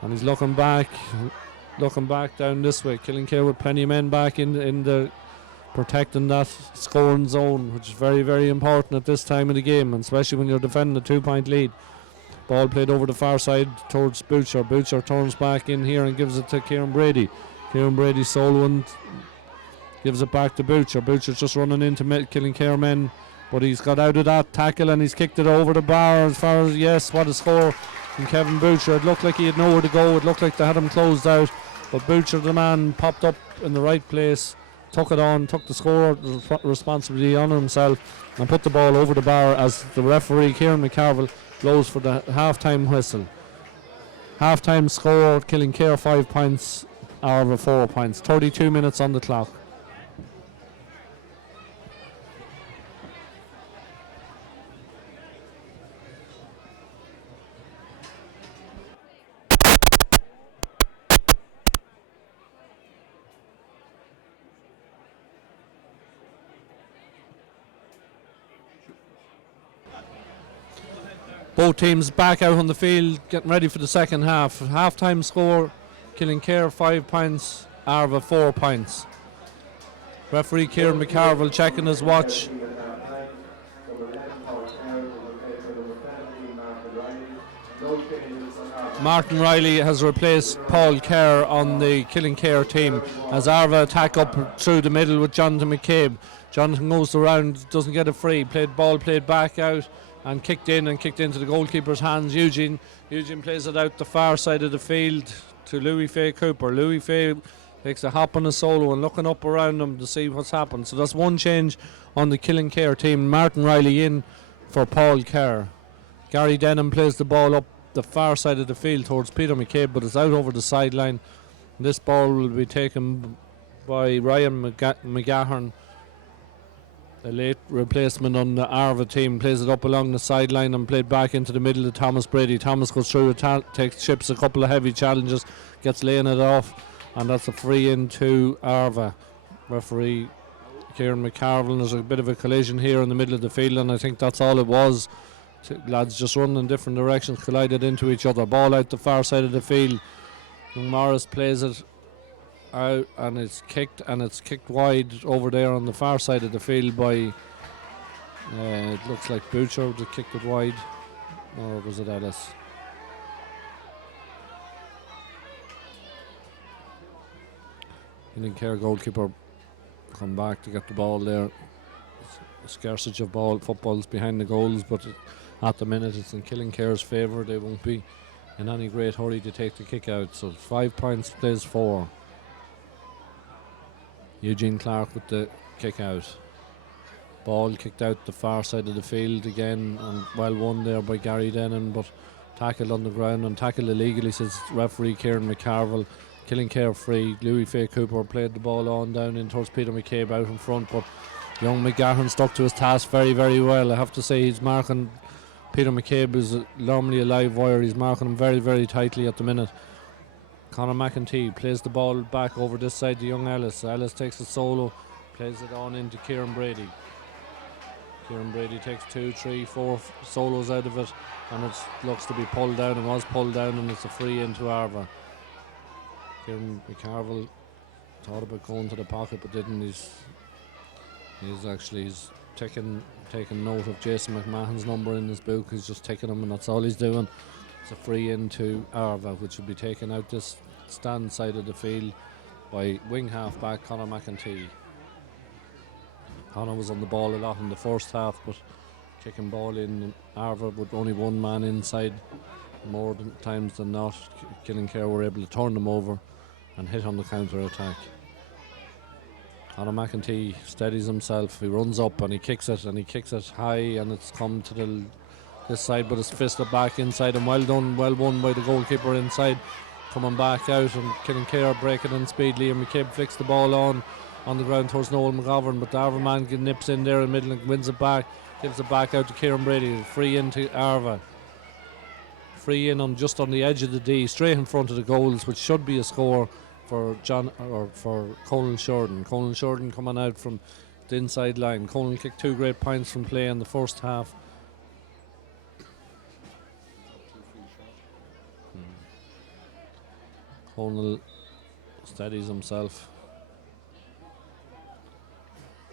And he's looking back down this way. Killinkere with plenty of men back in the protecting that scoring zone, which is very, very important at this time of the game, and especially when you're defending a 2-point lead. Ball played over the far side towards Butcher. Butcher turns back in here and gives it to Kieran Brady. Kieran Brady soloing, gives it back to Butcher. Butcher's just running into Killinkere men, but he's got out of that tackle and he's kicked it over the bar as far as, yes, what a score from Kevin Butcher. It looked like he had nowhere to go. It looked like they had him closed out, but Butcher, the man, popped up in the right place, took it on, took the score responsibility on himself and put the ball over the bar as the referee, Kieran McCarville, blows for the half-time whistle. Half-time score, Killinkere 5 points, Arva 4 points. 32 minutes on the clock. Both teams back out on the field, getting ready for the second half. Half-time score, Killinkere 5 points, Arva 4 points. Referee Kieran McCarville checking his watch. Martin Riley has replaced Paul Kerr on the Killinkere team as Arva attack up through the middle with Jonathan McCabe. Jonathan goes around, doesn't get it free. Played back out and kicked into the goalkeeper's hands. Eugene plays it out the far side of the field to Louis Fay Cooper. Louis Fay takes a hop on a solo and looking up around him to see what's happened. So that's one change on the Killinkere team. Martin Riley in for Paul Kerr. Gary Denham plays the ball up the far side of the field towards Peter McCabe, but it's out over the sideline. This ball will be taken by Ryan McGahern, a late replacement on the Arva team. Plays it up along the sideline and played back into the middle of Thomas Brady. Thomas goes through, chips a couple of heavy challenges, gets laying it off, and that's a free into Arva. Referee Kieran McCarville. There's a bit of a collision here in the middle of the field, and I think that's all it was. Lads just running in different directions, collided into each other. Ball out the far side of the field. Young Morris plays it out and it's kicked wide over there on the far side of the field by it looks like Butcher that kicked it wide, or was it Ellis? Killinkere goalkeeper come back to get the ball there. A scarcity of footballs behind the goals, but at the minute it's in Killinkere's favour. They won't be in any great hurry to take the kick out. So 5 points plays 4. Eugene Clark with the kick out. Ball kicked out the far side of the field again, and well won there by Gary Denham, but tackled on the ground and tackled illegally, says referee Kieran McCarville. Killinkere free. Louis Fay Cooper played the ball on down in towards Peter McCabe out in front, but young McGahern stuck to his task very, very well. I have to say he's marking Peter McCabe is normally a live wire. He's marking him very, very tightly at the minute. Conor McEntee plays the ball back over this side to young Ellis. Ellis takes a solo, plays it on into Kieran Brady. Kieran Brady takes 2, 3, 4 solos out of it, and it looks to be pulled down, and was pulled down, and it's a free into Arva. Kieran McCarville thought about going to the pocket but didn't. He's taking note of Jason McMahon's number in his book. He's just taking him, and that's all he's doing. It's a free into Arva, which will be taken out this stand side of the field by wing half back Conor McEntee. Conor was on the ball a lot in the first half, but kicking ball in Arva with only one man inside more times than not. Killinkere were able to turn them over and hit on the counter attack. Conor McEntee steadies himself, he runs up and he kicks it high, and it's come to this side, but it's fisted back inside, and well done, well won by the goalkeeper inside, coming back out, and Killinkere breaking in speedily, and McCabe flicks the ball on the ground towards Noel McGovern, but the Arva man nips in there in the middle and wins it back, gives it back out to Kieran Brady, free into Arva. Free in on just on the edge of the D, straight in front of the goals, which should be a score for Colin Sheridan. Colin Sheridan coming out from the inside line. Conal kicked 2 great points from play in the first half. Conal steadies himself.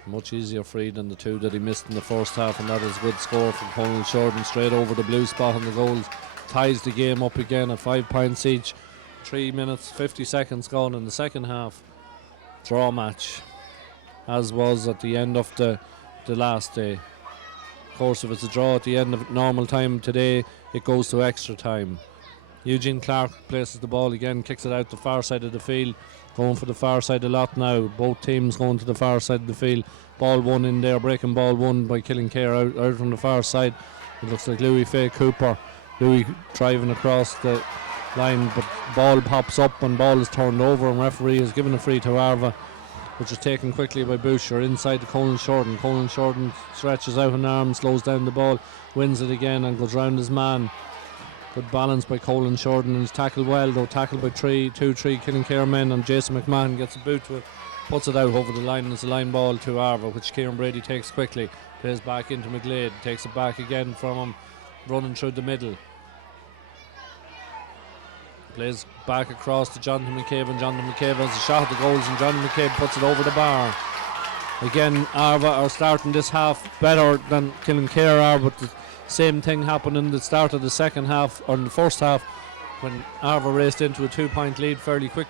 Much easier free than the 2 that he missed in the first half, and that is a good score from Conal Shorten, straight over the blue spot on the goals. Ties the game up again at 5 points each. 3 minutes 50 seconds gone in the second half. Draw match, as was at the end of the last day. Of course, if it's a draw at the end of normal time today, it goes to extra time. Eugene Clark places the ball again, kicks it out the far side of the field. Going for the far side a lot now. Both teams going to the far side of the field. Ball one in there, breaking ball one by Killinkere out on the far side. It looks like Louis Fay Cooper. Louis driving across the line, but ball pops up and ball is turned over, and referee has given a free to Arva, which is taken quickly by Boucher inside to Conal Shorten. Conal Shorten stretches out an arm, slows down the ball, wins it again and goes round his man. Good balance by Colin Shorten, and he's tackled well though, tackled by 2-3 Killinkere men, and Jason McMahon gets a boot to it, puts it out over the line, and it's a line ball to Arva, which Kieran Brady takes quickly, plays back into McGlade, takes it back again from him, running through the middle. Plays back across to Jonathan McCabe, and Jonathan McCabe has a shot at the goals, and Jonathan McCabe puts it over the bar. Again, Arva are starting this half better than Killinkere are, but the same thing happened in the start of the second half, or in the first half, when Arva raced into a 2-point lead fairly quick,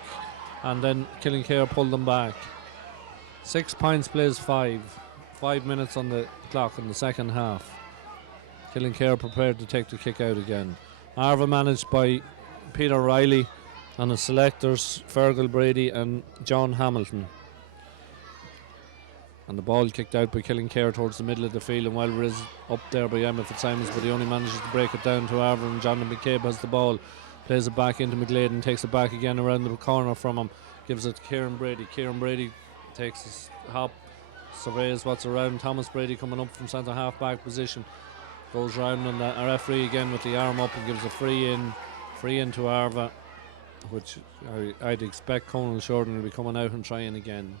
and then Killinkere pulled them back. 6 points plays 5 minutes on the clock in the second half. Killinkere prepared to take the kick out again. Arva managed by Peter Riley, and his selectors Fergal Brady and John Hamilton. And the ball kicked out by Killinkere towards the middle of the field, and Wilder is up there by Emma Fitzsimons, but he only manages to break it down to Arva, and Jonathan McCabe has the ball, plays it back into McGlade and takes it back again around the corner from him, gives it to Kieran Brady. Kieran Brady takes his hop, surveys what's around. Thomas Brady coming up from centre half back position, goes round, and the referee again with the arm up and gives a free in to Arva, which I'd expect Conal Shorten will be coming out and trying again.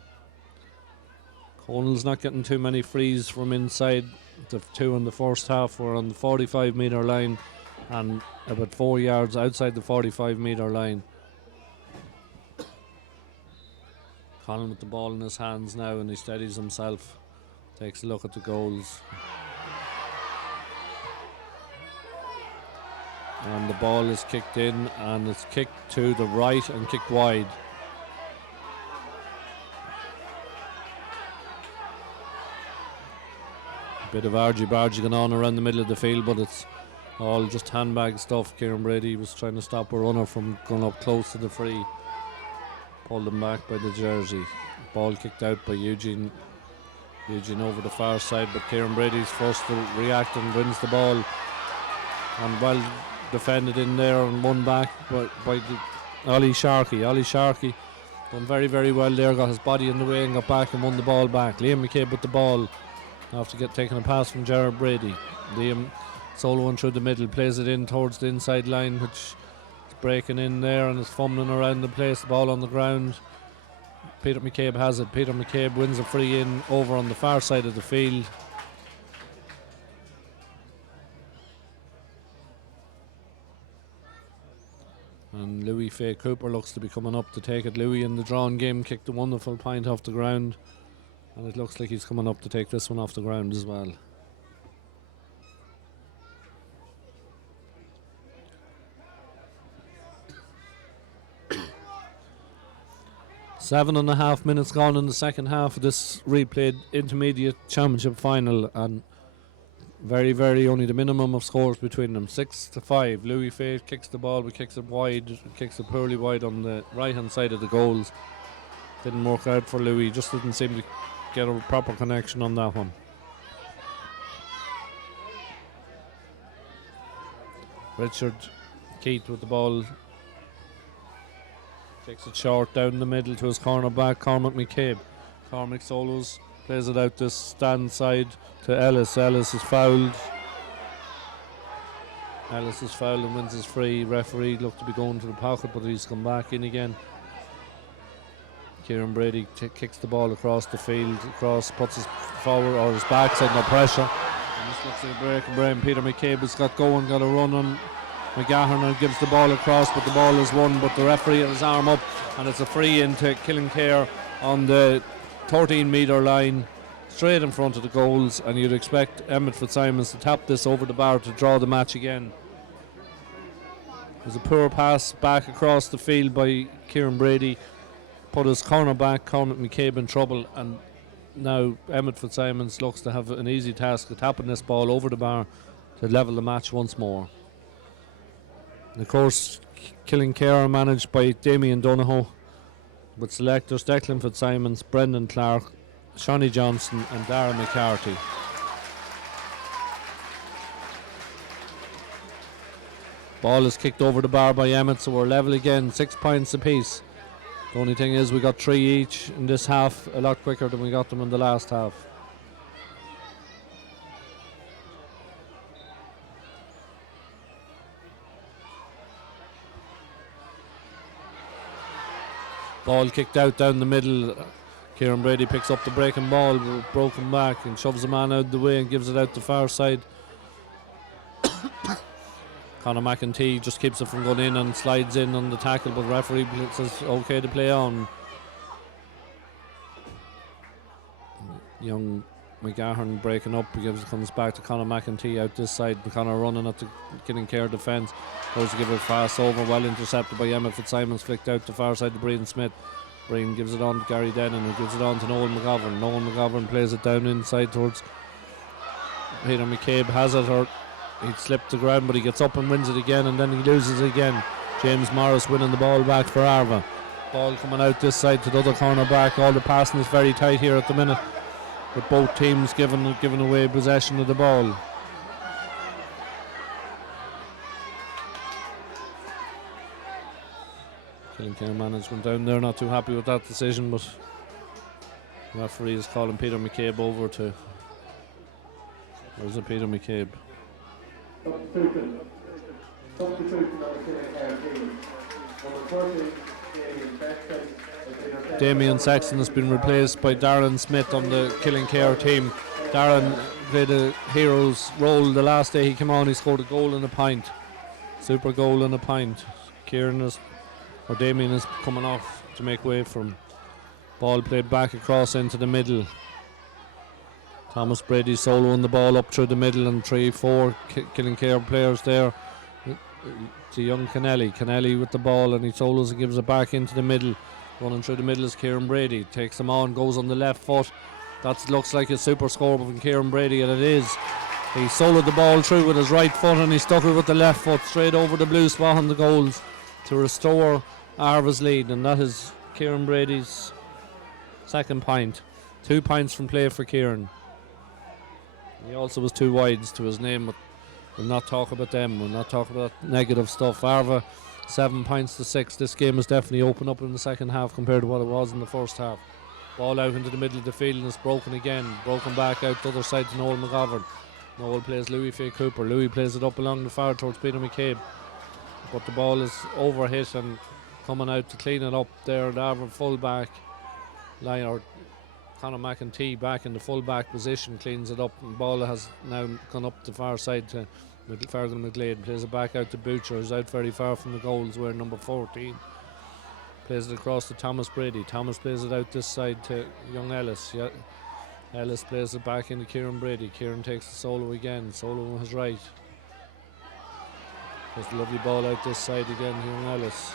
Conal's not getting too many frees from inside. The 2 in the first half were on the 45 metre line and about 4 yards outside the 45 metre line. Colin with the ball in his hands now, and he steadies himself, takes a look at the goals. And the ball is kicked in, and it's kicked to the right and kicked wide. A bit of argy-bargy going on around the middle of the field, but it's all just handbag stuff. Kieran Brady was trying to stop a runner from going up close to the free. Pulled him back by the jersey. Ball kicked out by Eugene. Eugene over the far side, but Kieran Brady's first to react and wins the ball. And well defended in there and won back by Ollie Sharkey. Ollie Sharkey done very, very well there, got his body in the way and got back and won the ball back. Liam McCabe with the ball after taking a pass from Gerard Brady. Liam soloing through the middle, plays it in towards the inside line, which is breaking in there and is fumbling around the place, the ball on the ground. Peter McCabe has it. Peter McCabe wins a free in over on the far side of the field. And Louis Fay Cooper looks to be coming up to take it. Louis in the drawn game kicked a wonderful point off the ground, and it looks like he's coming up to take this one off the ground as well. Seven and a half minutes gone in the second half of this replayed intermediate championship final, and very, very only the minimum of scores between them. 6-5. Louis Fay kicks the ball, but kicks it wide, kicks it poorly wide on the right hand side of the goals. Didn't work out for Louis, just didn't seem to get a proper connection on that one. Richard Keith with the ball, takes it short down the middle to his corner back, Cormac McCabe. Cormac solos, plays it out this stand side to Ellis. Ellis is fouled. Ellis is fouled and wins his free. Referee looked to be going to the pocket, but he's come back in again. Kieran Brady kicks the ball across the field, puts his forward or his backside under pressure. And this looks like a break and brain. Peter McCabe has got a run on McGahern and gives the ball across, but the ball is won, but the referee has his arm up, and it's a free into Killinkere on the 13-metre line, straight in front of the goals, and you'd expect Emmett Fitzsimons to tap this over the bar to draw the match again. There's a poor pass back across the field by Kieran Brady, put his corner back, Cormac McCabe in trouble, and now Emmett Fitzsimons looks to have an easy task of tapping this ball over the bar to level the match once more. And of course, Killinkere are managed by Damien Donohoe, with selectors Declan Fitzsimons, Brendan Clark, Shawnee Johnson and Darren McCarthy. Ball is kicked over the bar by Emmett, so we're level again, 6 points apiece. The only thing is we got 3 each in this half, a lot quicker than we got them in the last half. Ball kicked out down the middle. Kieran Brady picks up the breaking ball, broken back, and shoves the man out of the way and gives it out the far side. Conor McEntee just keeps it from going in and slides in on the tackle, but the referee says okay to play on. Young McGahern breaking up, comes back to Conor McEntee out this side. Conor running at the Killinkere defence, goes to give it a pass over, well intercepted by Emma Fitzsimons, flicked out the far side to Brian Smith. Brian gives it on to Gary Dennon, who gives it on to Noel McGovern. Noel McGovern plays it down inside towards Peter McCabe, has it, or he'd slipped the ground, but he gets up and wins it again, and then he loses it again. James Morris winning the ball back for Arva. Ball coming out this side to the other corner back. All the passing is very tight here at the minute, with both teams giving away possession of the ball. Killinkere management down there not too happy with that decision, but the referee is calling Peter McCabe over to... Where's it, Peter McCabe? Substitution on the Killinkere team. Number 13, Damien Sexton has been replaced by Darren Smith on the Killinkere team. Darren played a hero's role the last day he came on. He scored a goal and a pint. Super goal and a pint. Damien is coming off to make way for him. Ball played back across into the middle. Thomas Brady soloing the ball up through the middle, and 3-4 Killinkere players there. To young Kennelly with the ball, and he solos and gives it back into the middle. Running through the middle is Kieran Brady. Takes him on, goes on the left foot. That looks like a super score from Kieran Brady, and it is. He soloed the ball through with his right foot, and he stuck it with the left foot straight over the blue spot on the goals to restore Arva's lead, and that is Kieran Brady's second point. 2 points from play for Kieran. He also was 2 wides to his name, but we'll not talk about them. We'll not talk about negative stuff. Arva 7 points to 6. This game has definitely opened up in the second half compared to what it was in the first half. Ball out into the middle of the field, and it's broken again. Broken back out the other side to Noel McGovern. Noel plays Louis Fay Cooper. Louis plays it up along the far towards Peter McCabe, but the ball is overhit and coming out to clean it up there. The Arva full back line, or Conor McEntee back in the full back position, cleans it up, and the ball has now gone up the far side to Fergal McGlade. Plays it back out to Butcher, who's out very far from the goals, wearing number 14. Plays it across to Thomas Brady. Thomas plays it out this side to young Ellis. Ellis plays it back into Kieran Brady. Kieran takes the solo again. Solo on his right. Plays the lovely ball out this side again, young Ellis.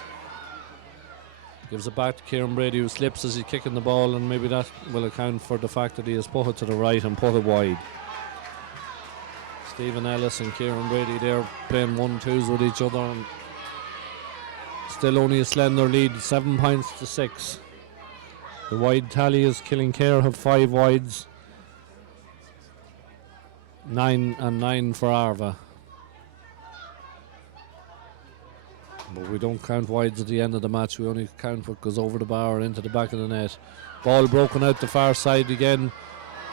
Gives it back to Kieran Brady, who slips as he's kicking the ball, and maybe that will account for the fact that he has put it to the right and put it wide. Stephen Ellis and Kieran Brady there playing 1-2s with each other, and still only a slender lead, 7 points to 6. The wide tally is Killinkere have 5 wides, 9 and 9 for Arva. But we don't count wides at the end of the match. We only count what goes over the bar or into the back of the net. Ball broken out the far side again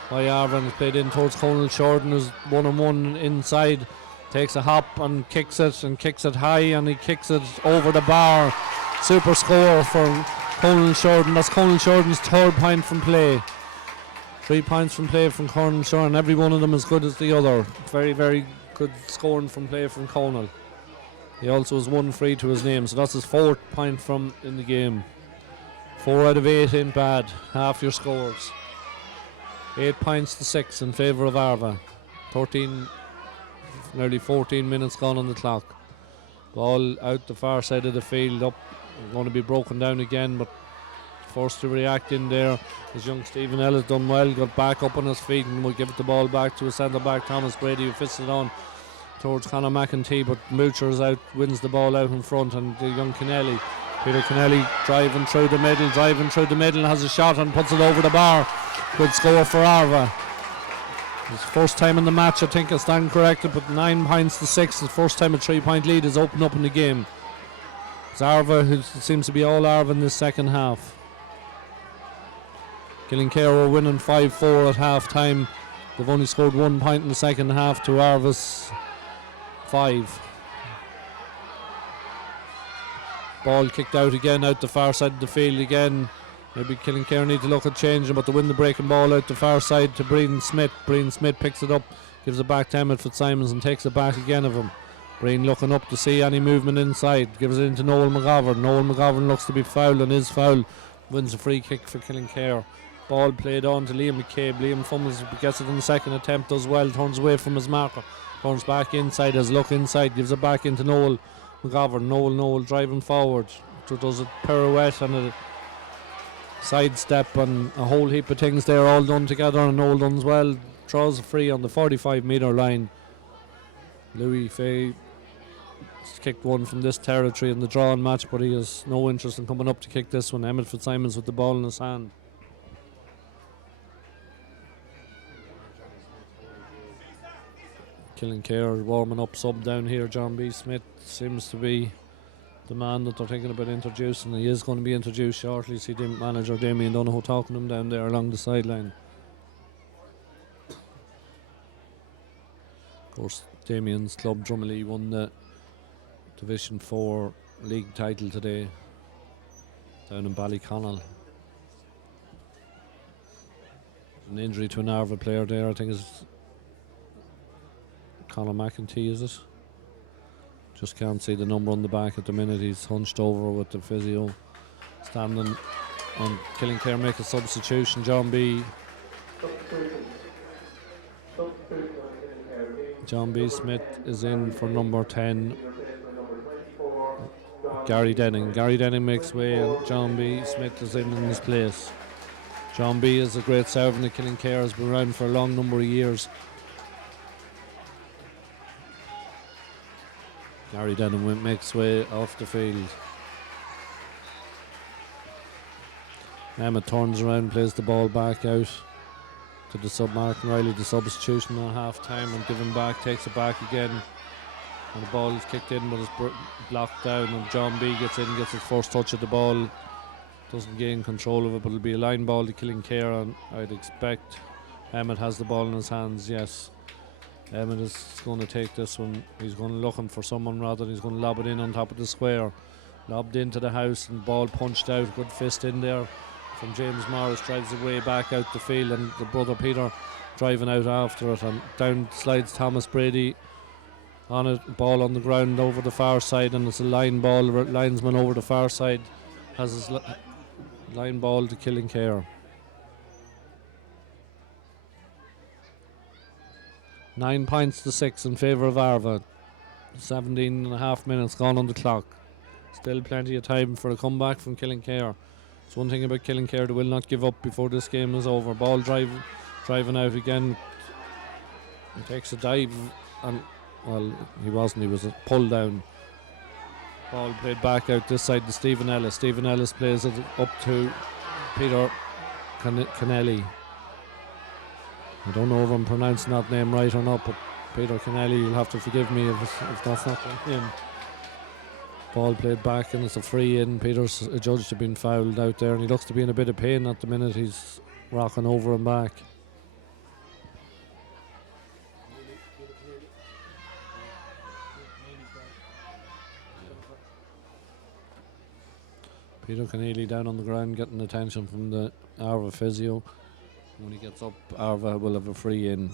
by Arva, and played in towards Conal Shorten, who's 1-on-1 inside. Takes a hop and kicks it high, and he kicks it over the bar. Super score for Conal Shorten. That's Conal Shorten's third point from play. 3 points from play from Conal Shorten. Every one of them as good as the other. Very, very good scoring from play from Conal. He also has 1 free to his name, so that's his 4th point from in the game. 4 out of 8 ain't bad. Half your scores. 8 points to 6 in favour of Arva. Nearly 14 minutes gone on the clock. Ball out the far side of the field, up, going to be broken down again, but forced to react in there. As young Stephen Ellis done well, got back up on his feet and will give the ball back to a centre back, Thomas Brady, who fits it on towards Conor McEntee, but Moocher is out, wins the ball out in front, and the young Kennelly, Peter Kennelly, driving through the middle, has a shot and puts it over the bar. Good score for Arva. His first time in the match, I think I stand corrected, but 9 points to 6. The first time a 3-point lead has opened up in the game. It's Arva, who seems to be all Arva in this second half. Killinkere were winning 5-4 at half time. They've only scored 1 point in the second half to Arva's 5. Ball kicked out again, out the far side of the field again. Maybe Killinkere need to look at changing, but to win the breaking ball out the far side to Breeden Smith. Breeden Smith picks it up, gives it back to Emmett Fitzsimons and takes it back again of him. Breeden looking up to see any movement inside, gives it into Noel McGovern. Noel McGovern looks to be fouled and is fouled. Wins a free kick for Killinkere. Ball played on to Liam McCabe. Liam fumbles, gets it in the second attempt, does well, turns away from his marker, turns back inside, has a look inside, gives it back into Noel McGovern. Noel driving forward, does a pirouette and a sidestep and a whole heap of things there, all done together, and Noel done's well, draws a free on the 45-metre line. Louis Fay kicked one from this territory in the drawing match, but he has no interest in coming up to kick this one. Emmett Fitzsimons with the ball in his hand. Killinkere warming up, sub down here. John B. Smith seems to be the man that they're thinking about introducing. He is going to be introduced shortly. See the manager Damien Donohoe talking to him down there along the sideline. Of course, Damien's club Drummondley won the Division 4 league title today down in Ballyconnell. An injury to an Arva player there, I think is Conor McEntee, is it? Just can't see the number on the back at the minute. He's hunched over with the physio standing, and Killinkere make a substitution. John B. Smith is in for number 10, Gary Denning. Gary Denning makes way and John B. Smith is in his place. John B. is a great servant at Killinkere, has been around for a long number of years. Gary Denham makes way off the field. Emmett turns around, plays the ball back out to the sub Martin Riley, the substitution at half time, and given back, takes it back again. And the ball is kicked in but is blocked down, and John B gets in, gets his first touch of the ball. Doesn't gain control of it, but it'll be a line ball to Killinkere, and I'd expect Emmett has the ball in his hands, yes. Emmett is going to take this one. He's going to looking for someone rather. He's going to lob it in on top of the square. Lobbed into the house and ball punched out. Good fist in there from James Morris. Drives it way back out the field, and the brother Peter driving out after it. And down slides Thomas Brady on it. Ball on the ground over the far side, and it's a line ball. The linesman over the far side has his line ball to Killinkere. 9 points to 6 in favour of Arva. 17 and a half minutes gone on the clock. Still plenty of time for a comeback from Killinkere. It's one thing about Killinkere, they will not give up before this game is over. Ball driving out again. He takes a dive, and well, he was a pull down. Ball played back out this side to Stephen Ellis. Stephen Ellis plays it up to Peter Kennelly. I don't know if I'm pronouncing that name right or not, but Peter Kennelly, you'll have to forgive me if that's not him. Ball played back, and it's a free in. Peter's adjudged to being fouled out there, and he looks to be in a bit of pain at the minute. He's rocking over and back. Peter Keneally down on the ground getting attention from the Arva physio. When he gets up, Arva will have a free in.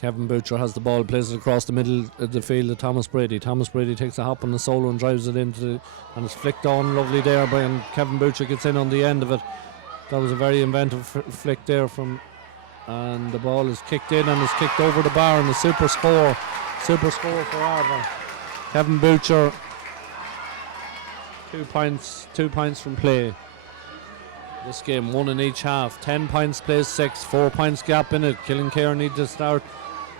Kevin Butcher has the ball, plays it across the middle of the field to Thomas Brady. Thomas Brady takes a hop on the solo and drives it into and it's flicked on lovely there and Kevin Butcher gets in on the end of it. That was a very inventive flick there and the ball is kicked in and is kicked over the bar and a super score for Arva. Kevin Butcher, 2 points from play. This game 1 in each half. 10 points plays 6, 4 points gap in it. Killinkere need to start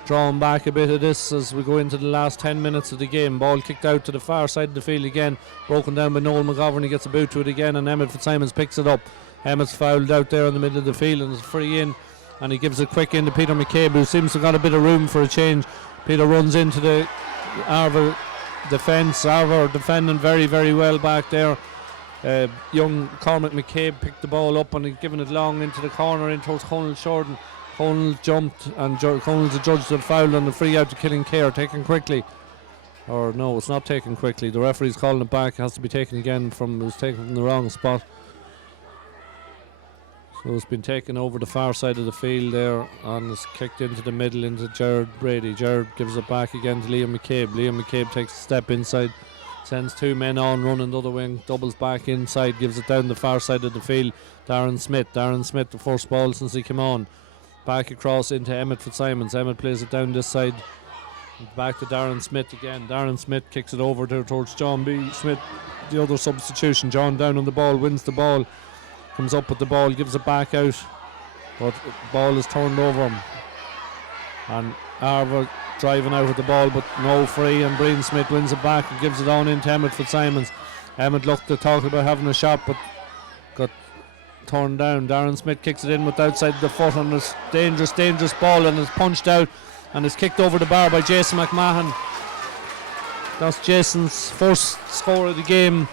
drawing back a bit of this as we go into the last 10 minutes of the game. Ball kicked out to the far side of the field again, broken down by Noel McGovern. He gets a boot to it again and Emmett Fitzsimons picks it up. Emmett's fouled out there in the middle of the field and it's free in and he gives a quick in to Peter McCabe, who seems to have got a bit of room for a change. Peter runs into the Arva defence. Arva are defending very, very well back there. Young Cormac McCabe picked the ball up and he's given it long into the corner in towards Conal Shorten. Conal jumped and Conal's adjudged the foul on the free out to Killinkere, taken quickly. Or no, it's not taken quickly. The referee's calling it back. It has to be taken again it was taken from the wrong spot. So it's been taken over the far side of the field there and it's kicked into the middle into Gerard Brady. Gerard gives it back again to Liam McCabe. Liam McCabe takes a step inside, sends 2 men on, running the other wing, doubles back inside, gives it down the far side of the field. Darren Smith, the first ball since he came on. Back across into Emmett Fitzsimons. Emmett plays it down this side. Back to Darren Smith again. Darren Smith kicks it over there towards John B. Smith, the other substitution. John down on the ball, wins the ball, comes up with the ball, gives it back out, but the ball is turned over him. And Arva driving out with the ball, but no free, and Brian Smith wins it back and gives it on into Emmett Fitzsimons. Emmett looked to talk about having a shot, but got turned down. Darren Smith kicks it in with the outside of the foot on this dangerous ball, and it's punched out and it's kicked over the bar by Jason McMahon. That's Jason's first score of the game.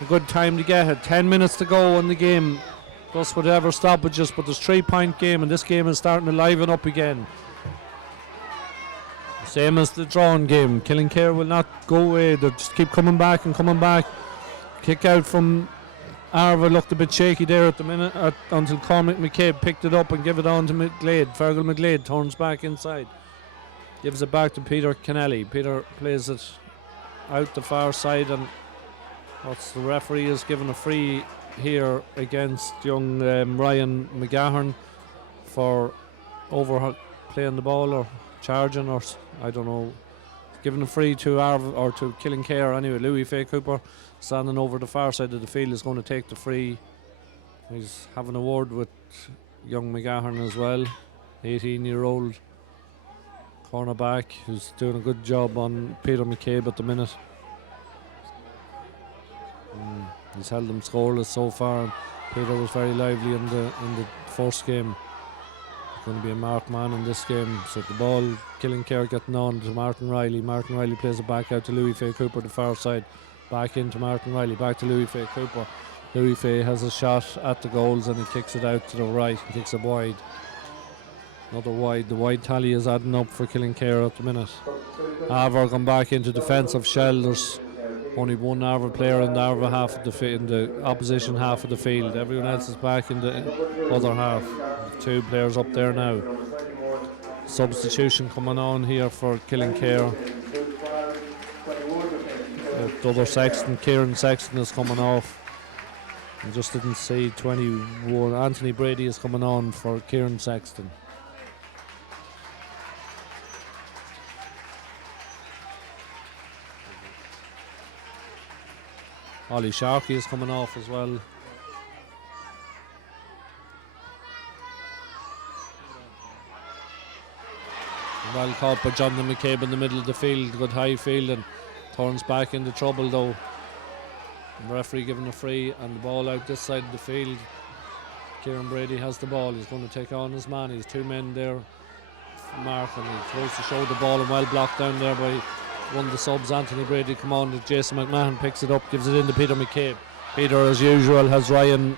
A good time to get it. 10 minutes to go in the game, plus whatever stoppages, but there's 3-point game and this game is starting to liven up again. Same as the drawn game. Killinkere will not go away. They'll just keep coming back. Kick out from Arva looked a bit shaky there at the minute until Cormac McCabe picked it up and gave it on to McGlade. Fergal McGlade turns back inside, gives it back to Peter Keneally. Peter plays it out the far side and the referee is given a free here against young Ryan McGahern for playing the ball or charging, or I don't know, given a free to Arva or to Killinkere anyway. Louis Fay Cooper standing over the far side of the field is going to take the free. He's having a word with young McGahern as well, 18-year-old cornerback who's doing a good job on Peter McCabe at the minute. He's held them scoreless so far. Peter was very lively in the first game. Going to be a marked man in this game. So the ball, Killinkere getting on to Martin Riley. Martin Riley plays it back out to Louis Fay Cooper, the far side. Back into Martin Riley, back to Louis Fay Cooper. Louis Fay has a shot at the goals and he kicks it out to the right and kicks it wide. Another wide. The wide tally is adding up for Killinkere at the minute. Arva come back into defensive shell. There's only one Arva player in the Arva half of in the opposition half of the field. Everyone else is back in the other half. 2 players up there now. Substitution coming on here for Killinkere. The other Sexton, Kieran Sexton, is coming off. I just didn't see 21. Anthony Brady is coming on for Kieran Sexton. Ollie Sharkey is coming off as well. Well caught by Jonathan McCabe in the middle of the field. Good high field and turns back into trouble though. The referee giving a free and the ball out this side of the field. Kieran Brady has the ball. He's going to take on his man. He's 2 men there. Mark, and he throws to show the ball and well blocked down there by one of the subs, Anthony Brady, come on. Jason McMahon picks it up, gives it in to Peter McCabe. Peter, as usual, has Ryan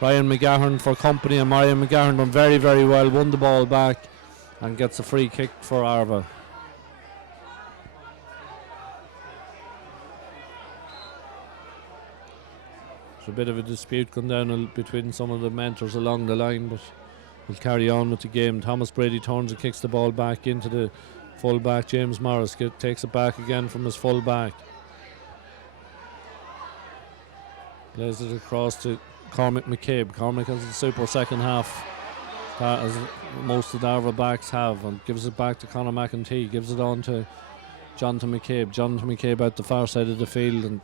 McGahern for company, and Ryan McGahern done very, very well, won the ball back and gets a free kick for Arva. There's a bit of a dispute going down between some of the mentors along the line, but we'll carry on with the game. Thomas Brady turns and kicks the ball back into the full back. James Morris takes it back again from his full back. Plays it across to Cormac McCabe. Cormac has a super second half, as most of the Arva backs have, and gives it back to Conor McEntee. Gives it on to Jonathan McCabe. Jonathan McCabe out the far side of the field and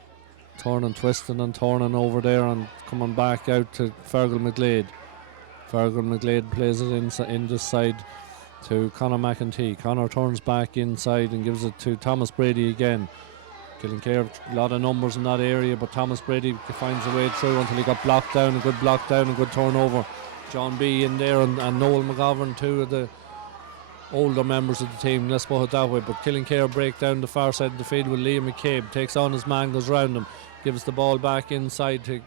turning, twisting and turning over there and coming back out to Fergal McGlade. Fergal McGlade plays it in this side to Conor McEntee. Conor turns back inside and gives it to Thomas Brady again. Killinkere, a lot of numbers in that area, but Thomas Brady finds a way through until he got blocked down, a good block down, a good turnover. John B in there and Noel McGovern, two of the older members of the team, let's put it that way. But Killinkere break down the far side of the field with Liam McCabe, takes on his man, goes round him, gives the ball back inside to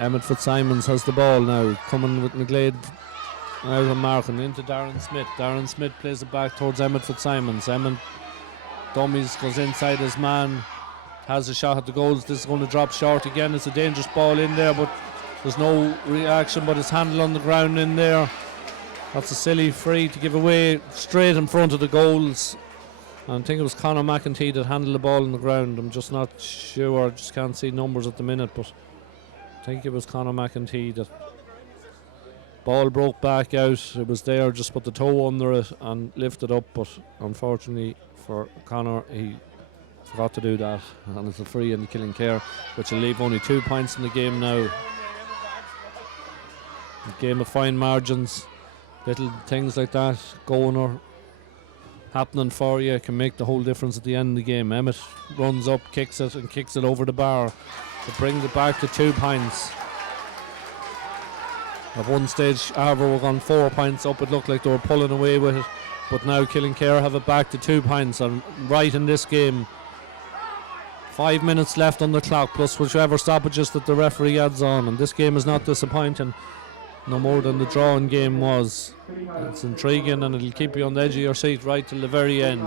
Emmett Fitzsimons. Has the ball now, coming with McGlade out of marking into Darren Smith. Darren Smith plays it back towards Emmett Fitzsimons. Emmett dummies, goes inside his man, has a shot at the goals. This is going to drop short again. It's a dangerous ball in there, but there's no reaction, but it's handled on the ground in there. That's a silly free to give away straight in front of the goals. And I think it was Conor McEntee that handled the ball on the ground. I'm just not sure, I just can't see numbers at the minute, but I think it was Conor McEntee that ball broke back out. It was there, just put the toe under it and lifted up, but unfortunately for Conor, he forgot to do that, and it's a free in Killinkere, which will leave only 2 points in the game now. A game of fine margins, little things like that going or happening for you can make the whole difference at the end of the game. Emmett runs up, kicks it over the bar to bring it back to 2 points. At one stage Arva were gone 4 points up, it looked like they were pulling away with it, but now Killinkere have it back to 2 points, and right in this game, 5 minutes left on the clock plus whichever stoppages that the referee adds on, and this game is not disappointing no more than the drawing game was. It's intriguing and it'll keep you on the edge of your seat right till the very end.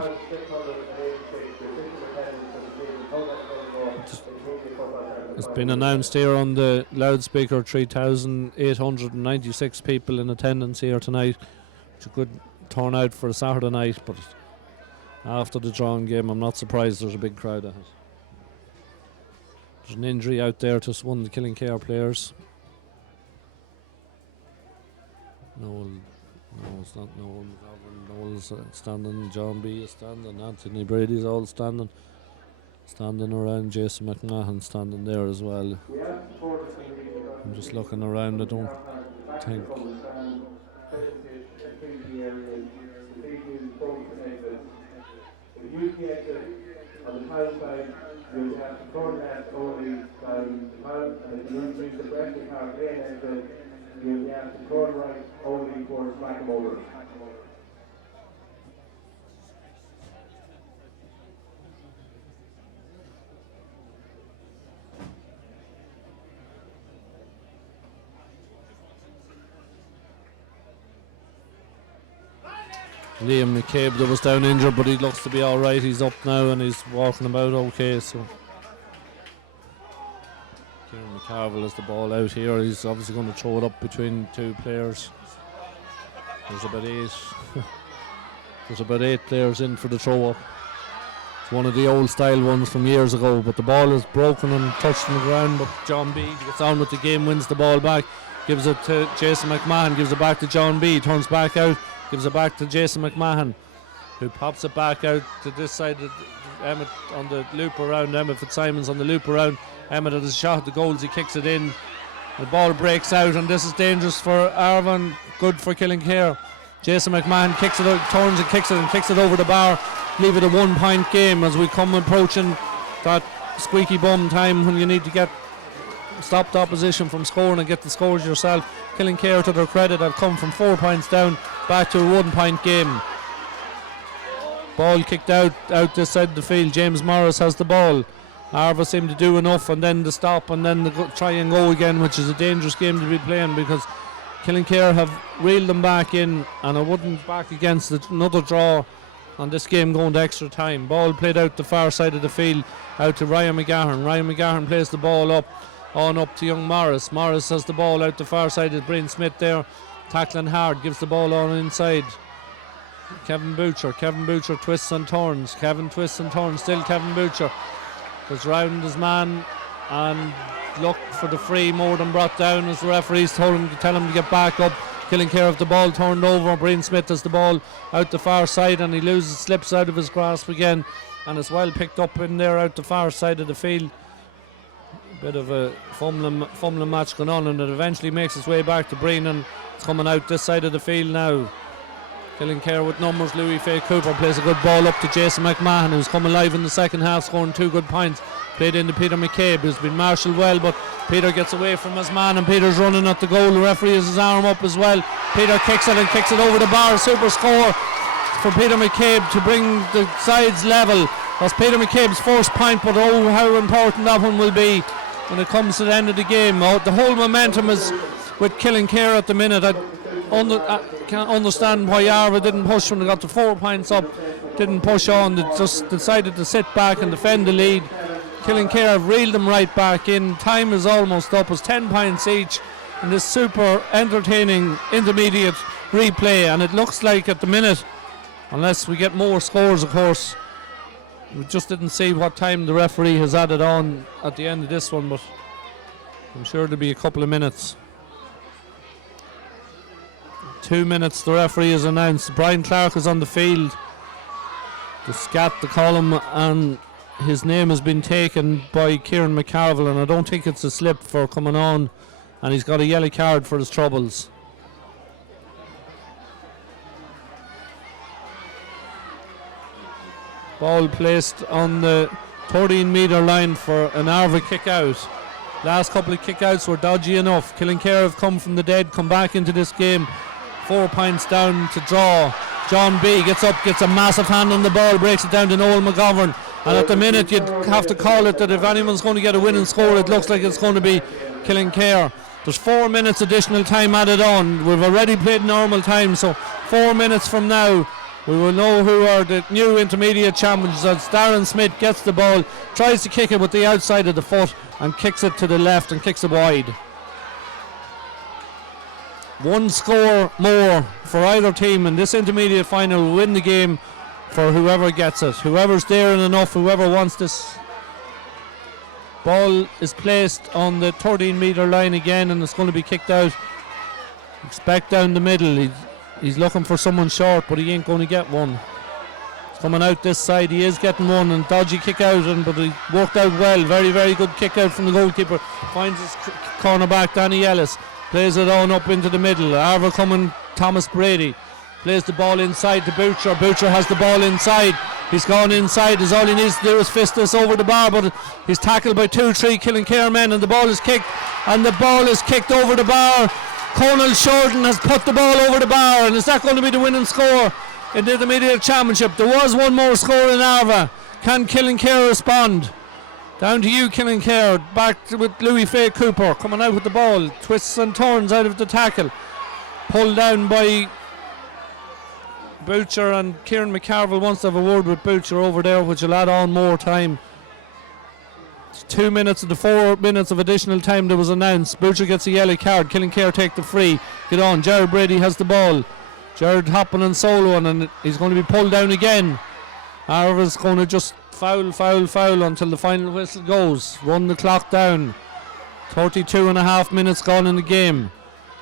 It's been announced here on the loudspeaker, 3,896 people in attendance here tonight. It's a good turnout for a Saturday night, but after the drawing game I'm not surprised there's a big crowd at it. There's an injury out there to one of the Killinkere players. No, it's not Noel. Noel's standing, John B is standing, Anthony Brady's all standing around, Jason McMahon standing there as well. I'm just looking around, I don't think. You have to turn right only towards Blackamoor. Liam McCabe that was down injured, but he looks to be alright. He's up now and he's walking about okay, so Kieran McCarville has the ball out here. He's obviously going to throw it up between 2 players. There's about 8 players in for the throw up. It's one of the old style ones from years ago, but the ball is broken and touched on the ground, but John B gets on with the game, wins the ball back, gives it to Jason McMahon, gives it back to John B, turns back out, gives it back to Jason McMahon, who pops it back out to this side of Emmett on the loop around. Emmett Fitzsimons on the loop around. Emmett has a shot at the goals, he kicks it in, the ball breaks out, and this is dangerous for Arva, good for Killinkere. Jason McMahon kicks it out, turns and kicks it over the bar, leave it a 1 point game as we come approaching that squeaky bum time when you need to stop the opposition from scoring and get the scores yourself. Killinkere, to their credit, have come from 4 points down back to a 1 point game. Ball kicked out this side of the field. James Morris has the ball. Arva seem to do enough, and then the stop, and then the try and go again, which is a dangerous game to be playing because Killinkere have reeled them back in, and I wouldn't back against another draw on this game going to extra time. Ball played out the far side of the field, out to Ryan McGahern. Ryan McGahern plays the ball up to young Morris. Morris has the ball out the far side of Brian Smith there, tackling hard, gives the ball on inside. Kevin Butcher twists and turns. Kevin twists and turns, still Kevin Butcher goes round his man and look for the free, more than brought down as the referees tell him to get back up. Killinkere of the ball turned over. Brian Smith has the ball out the far side, and he slips out of his grasp again, and it's well picked up in there out the far side of the field. Bit of a fumbling match going on, and it eventually makes its way back to Brian, and it's coming out this side of the field now. Killinkere with numbers. Louis Fay Cooper plays a good ball up to Jason McMahon, who's come alive in the second half, scoring 2 good points. Played into Peter McCabe, who's been marshalled well, but Peter gets away from his man, and Peter's running at the goal. The referee has his arm up as well. Peter kicks it over the bar. Super score for Peter McCabe to bring the sides level. That's Peter McCabe's first point, but oh, how important that one will be when it comes to the end of the game. The whole momentum is with Killinkere at the minute. I can't understand why Arva didn't push when they got the 4 points up, didn't push on. They just decided to sit back and defend the lead. Killinkere have reeled them right back in. Time is almost up. It's 10 points each in this super entertaining intermediate replay, and it looks like at the minute, unless we get more scores of course, we just didn't see what time the referee has added on at the end of this one, but I'm sure there'll be a couple of minutes. 2 minutes the referee has announced. Brian Clark is on the field. The scat, the column, and his name has been taken by Kieran McCarville, and I don't think it's a slip for coming on, and he's got a yellow card for his troubles. Ball placed on the 13-metre line for an Arva kick out. Last couple of kick outs were dodgy enough. Killinkere have come from the dead, come back into this game 4 points down to draw. John B gets up, gets a massive hand on the ball, breaks it down to Noel McGovern, and at the minute you'd have to call it that if anyone's going to get a winning score, it looks like it's going to be Killinkere. There's 4 minutes additional time added on. We've already played normal time, so 4 minutes from now we will know who are the new intermediate champions. As Darren Smith gets the ball, tries to kick it with the outside of the foot and kicks it to the left and kicks it wide. 1 score more for either team in this intermediate final will win the game for whoever gets it. Whoever's daring enough, whoever wants this. Ball is placed on the 13-metre line again, and it's going to be kicked out. Expect down the middle. He's looking for someone short, but he ain't going to get one. It's coming out this side. He is getting one, and dodgy kick out, but he worked out well. Very, very good kick out from the goalkeeper. Finds his cornerback, Danny Ellis. Plays it on up into the middle. Arva coming, Thomas Brady. Plays the ball inside to Butcher. Butcher has the ball inside. He's gone inside. All he needs to do is fist this over the bar, but he's tackled by 2-3 Killinkere men, and the ball is kicked, and the ball is kicked over the bar. Conal Shorten has put the ball over the bar, and is that going to be the winning score in the intermediate championship? There was one more score in Arva. Can Killinkere respond? Down to you, Killinkere. Back with Louis Fay Cooper coming out with the ball. Twists and turns out of the tackle. Pulled down by Butcher, and Kieran McCarville wants to have a word with Butcher over there, which will add on more time. It's 2 minutes of the 4 minutes of additional time that was announced. Butcher gets a yellow card. Killinkere take the free. Get on. Jared Brady has the ball. Jared hopping and soloing, and he's going to be pulled down again. Arva's going to just foul until the final whistle goes. Run the clock down. 32.5 minutes gone in the game.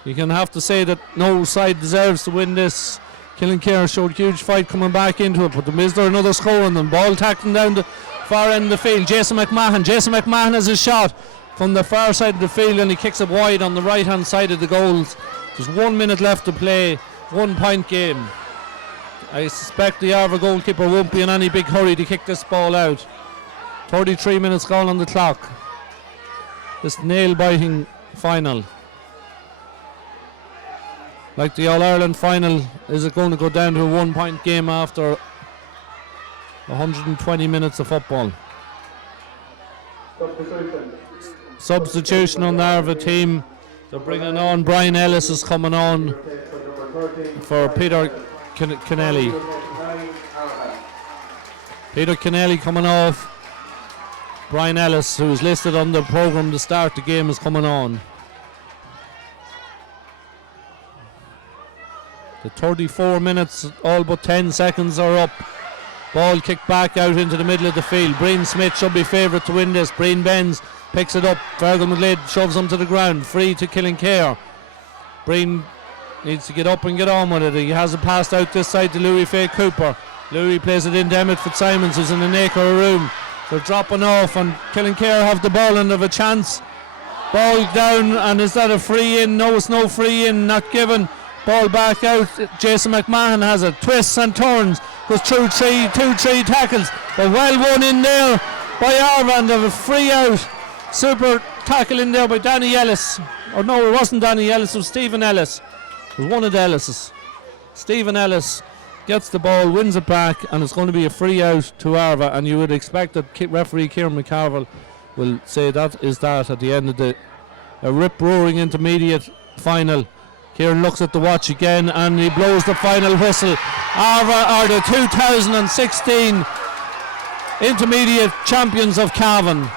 You can have to say that no side deserves to win this. Killinkere showed huge fight coming back into it, but is there another score on them? Ball tackling down the far end of the field. Jason McMahon has his shot from the far side of the field, and he kicks it wide on the right hand side of the goals. There's 1 minute left to play. 1 point game. I suspect the Arva goalkeeper won't be in any big hurry to kick this ball out. 33 minutes gone on the clock. This nail-biting final. Like the All-Ireland final, is it going to go down to a 1 point game after 120 minutes of football. Substitution on the Arva team. They're bringing on Brian Ellis is coming on for Peter Kennelly. Peter Kennelly coming off. Brian Ellis, who is listed on the programme to start the game, is coming on. The 34 minutes, all but 10 seconds are up. Ball kicked back out into the middle of the field. Breen Smith should be favourite to win this. Breen bends, picks it up. Fergal McGlade shoves him to the ground. Free to Killinkere. Breen needs to get up and get on with it. He has it passed out this side to Louis Fay Cooper. Louis plays it into Emmett Fitzsimons, who's in an acre of room. They're dropping off, and Killinkere have the ball and have a chance. Ball down, and is that a free in? No, it's no free in, not given. Ball back out. Jason McMahon has it. Twists and turns. Goes through three tackles. But well won in there by Arva, and they have a free out. Super tackle in there by Danny Ellis. Or no, it wasn't Danny Ellis, it was Stephen Ellis. It was one of the Ellises. Stephen Ellis gets the ball, wins it back, and it's going to be a free out to Arva. And you would expect that referee Kieran McCarville will say that is that at the end of the rip-roaring intermediate final. Kieran looks at the watch again and he blows the final whistle. Arva are the 2016 intermediate champions of Cavan.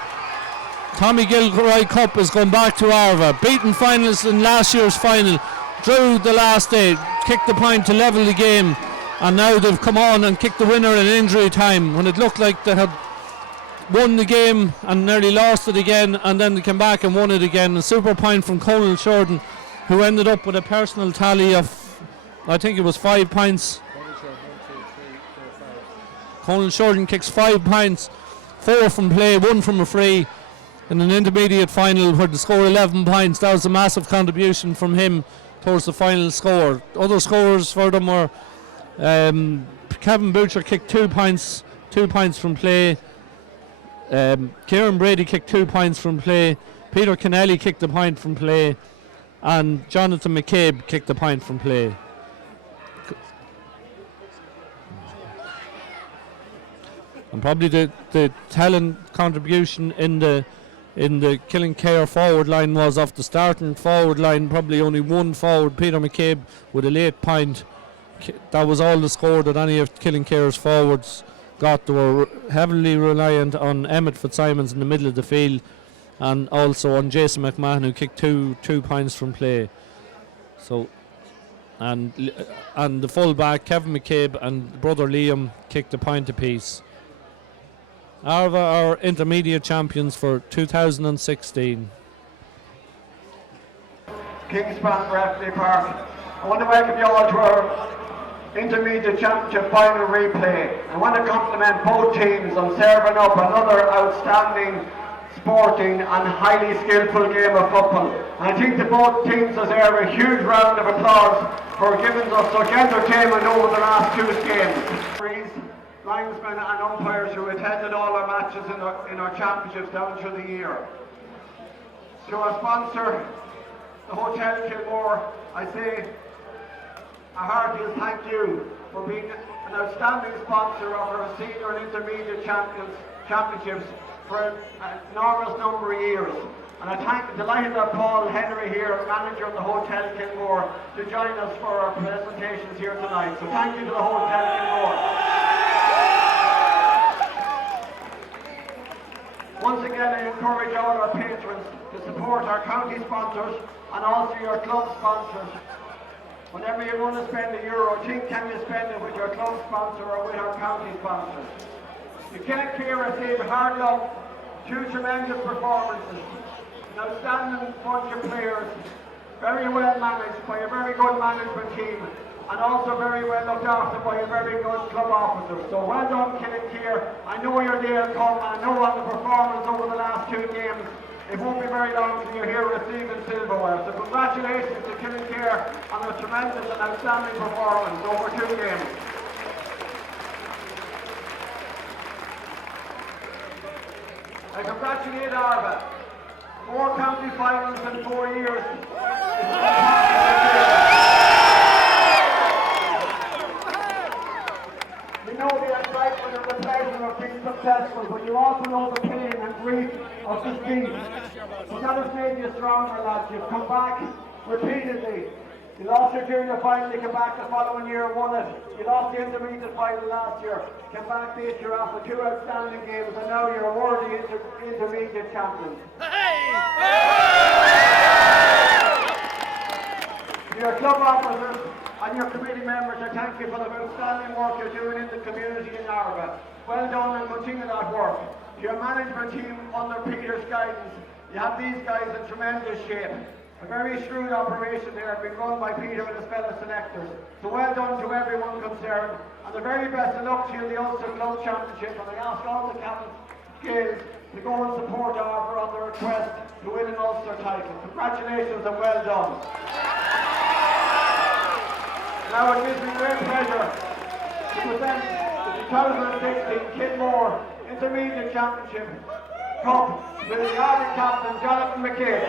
Tommy Gilroy Cup is going back to Arva. Beaten finalists in last year's final. Drew the last day, kicked the point to level the game, and now they've come on and kicked the winner in injury time when it looked like they had won the game and nearly lost it again, and then they came back and won it again. A super point from Conal Shorten, who ended up with a personal tally of, I think it was 5 points. Conal Shorten kicks 5 points, 4 from play, 1 from a free in an intermediate final where they score 11 points. That was a massive contribution from him towards the final score. Other scorers for them were Kevin Butcher kicked 2 points from play. Kieran Brady kicked 2 points from play. Peter Kennelly kicked a point from play. And Jonathan McCabe kicked a point from play. And probably the talent contribution in the Killinkere forward line was off the starting forward line. Probably only one forward, Peter McCabe, with a late point. That was all the score that any of Killinkere's forwards got. They were heavily reliant on Emmett Fitzsimons in the middle of the field, and also on Jason McMahon, who kicked two points from play. So, and the full-back Kevin McCabe and brother Liam kicked a point apiece. Arva are intermediate champions for 2016. Kingspan Bradley Park. I want to welcome you all to our intermediate championship final replay. I want to compliment both teams on serving up another outstanding, sporting and highly skillful game of football. And I think that both teams deserve a huge round of applause for giving us such entertainment over the last 2 games. Linesmen and umpires who attended all our matches in our championships down through the year. To our sponsor, the Hotel Kilmore, I say a hearty thank you for being an outstanding sponsor of our senior and intermediate championships for an enormous number of years. And I'm delighted that Paul Henry here, manager of the Hotel Kilmore, to join us for our presentations here tonight. So thank you to the Hotel Kilmore. Once again, I encourage all our patrons to support our county sponsors and also your club sponsors. Whenever you want to spend €1, think can you spend it with your club sponsor or with our county sponsors. You can't receive hard luck, 2 tremendous performances, an outstanding bunch of players, very well managed by a very good management team, and also very well looked after by a very good club officer. So well done, Killinkere. I know your day will come, and I know on the performance over the last 2 games, it won't be very long till you're here receiving silverware. So congratulations to Killinkere on a tremendous and outstanding performance over 2 games. I congratulate Arva. 4 county finals in 4 years. We know the excitement of the players been successful, but you also know the pain and grief of defeat. But that has made you stronger, lads. You've come back repeatedly. You lost your junior final, you came back the following year, won it. You lost the intermediate final last year, came back this year after 2 outstanding games, and now you're worthy intermediate champions. Your club officers and your committee members, I thank you for the outstanding work you're doing in the community in Arva. Well done and continue that work. To your management team under Peter's guidance, you have these guys in tremendous shape. A very shrewd operation there, being run by Peter and his fellow selectors. So well done to everyone concerned, and the very best of luck to you in the Ulster Club Championship. And I ask all the captains, skills, to go and support Arva on their request to win an Ulster title. Congratulations and well done. Now it gives me great pleasure to present the 2016 Killinkere Intermediate Championship Cup to the Arva captain, Jonathan McKay.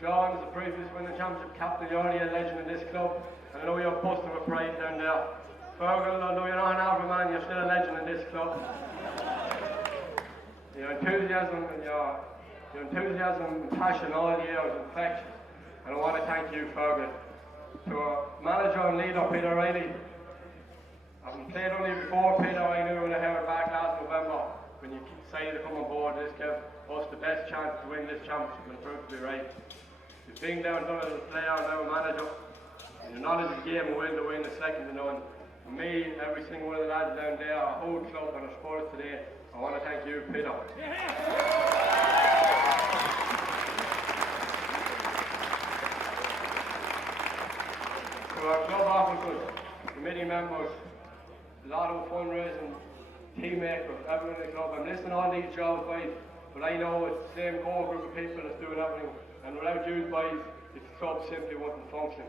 John is the previous winning championship captain, you're only a legend in this club, and I know you're busting with pride down there. Fergal, I know you're not an Arva man, you're still a legend in this club. Your enthusiasm and passion all year is infectious, and I want to thank you, Fergal. To our manager and leader, Peter Riley. I've played only before, Peter, I knew when I heard back last November, when you decided to come on board, this gave us the best chance to win this championship, and it proved to be right. You've been down done as a player, now a manager, and your knowledge of the game will win the win, the second to none. For me, every single one of the lads down there, our whole club and our supporters today, I want to thank you, Peter. To our club officers, committee members, a lot of fundraising, team makers, everyone in the club. I'm listing all these jobs, boys, but I know it's the same core group of people that's doing everything. And without you boys, the club simply wouldn't function.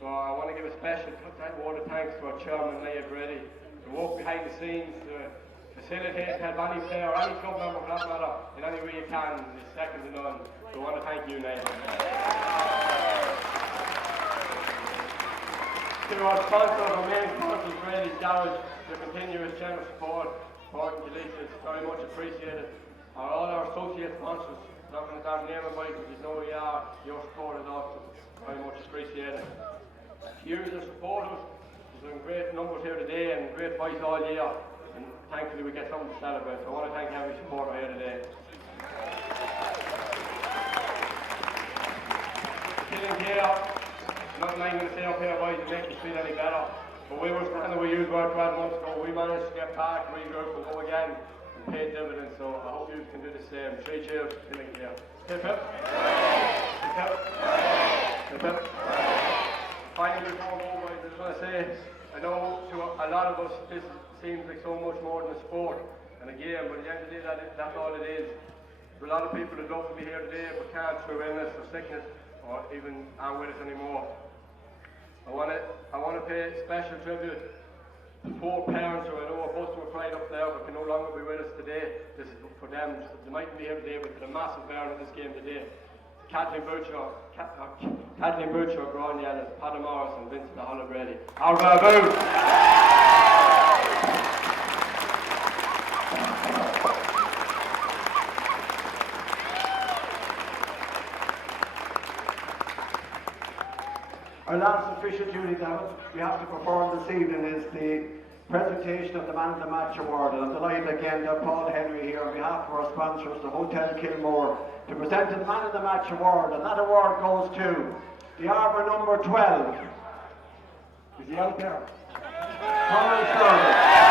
So I want to give a special word of thanks to our chairman, Leah Brady, to work behind the scenes, to facilitate, to help any player, any club member for that matter, in any way you can, is second to none. So I want to thank you, Leah. To our sponsors, our main sponsors, Brady's Garage, their continuous generous support, Port and Killinkere, is very much appreciated. All our associate sponsors, not going to start naming by because you know who you are, your support is also very much appreciated. You as supporters, there's some great numbers here today and great fights all year, and thankfully we get something to celebrate. So I want to thank every supporter here today. Killinkere, nothing I'm going to say up here, boys, to make you feel any better. But we were standing we used about 12 months ago, we managed to get back, regroup and go again. Paid dividends, so I hope you can do the same. 3 cheers, Killinkere. Hip hip. Hip hip. Hip hip. Finally, before we go, boys, I just want to say, I know to a lot of us this seems like so much more than a sport and a game, but at the end of the day, that's all it is. There are a lot of people who love to be here today but can't through illness or sickness or even aren't with us anymore. I want to pay special tribute to 4 parents who I know are busting with pride up there but can no longer be with us today. This is for them. They mightn't be here today, but for the massive bearing of this game today. Kathleen Butcher, Brian Yellis, Paddy Morris and Vincent the Holland Brady. Arva boo! Our last official finally that we have to perform this evening is the presentation of the Man of the Match Award. And I'm delighted again that Paul Henry here on behalf of our sponsors, the Hotel Killinkere, to present the Man of the Match Award. And that award goes to the Arva number 12. Is he out there? Conal Sterling.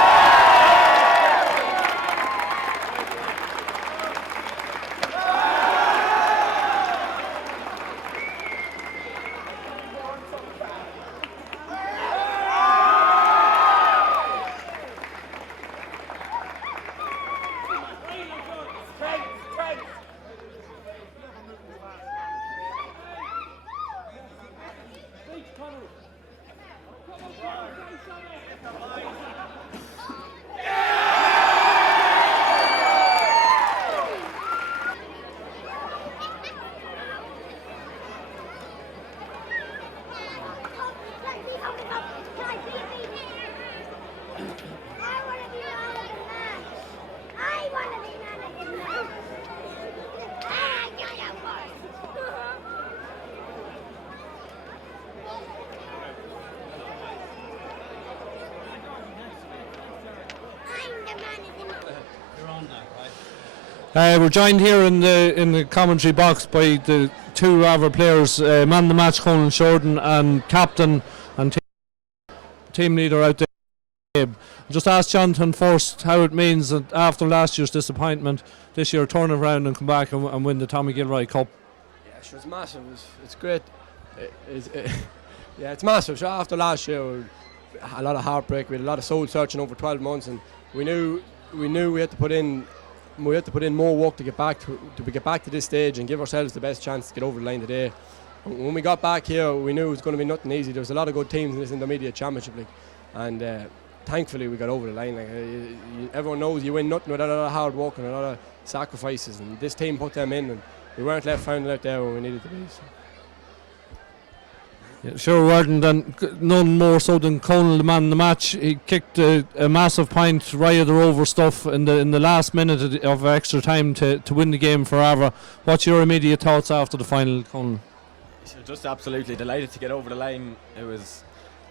We're joined here in the commentary box by the two Arva players, man of the match Conal Shorten and captain and team leader out there. Just ask Jonathan first how it means that after last year's disappointment, this year turn around and come back and win the Tommy Gilroy Cup. Yeah, sure, it's massive. It's great. Yeah, it's massive. Sure, after last year, a lot of heartbreak. We had a lot of soul searching over 12 months, and we knew we had to put in. We had to put in more work to get back to this stage and give ourselves the best chance to get over the line today. And when we got back here, we knew it was going to be nothing easy. There was a lot of good teams in this Intermediate Championship League, and thankfully we got over the line. Everyone knows you win nothing without a lot of hard work and a lot of sacrifices, and this team put them in, and we weren't left found out there when we needed to be. So. Yeah, sure, weren't, and none more so than Conal, the man in the match. He kicked a massive point, right over stuff in the last minute of extra time to win the game for Arva. What's your immediate thoughts after the final, Conal? Just absolutely delighted to get over the line. It was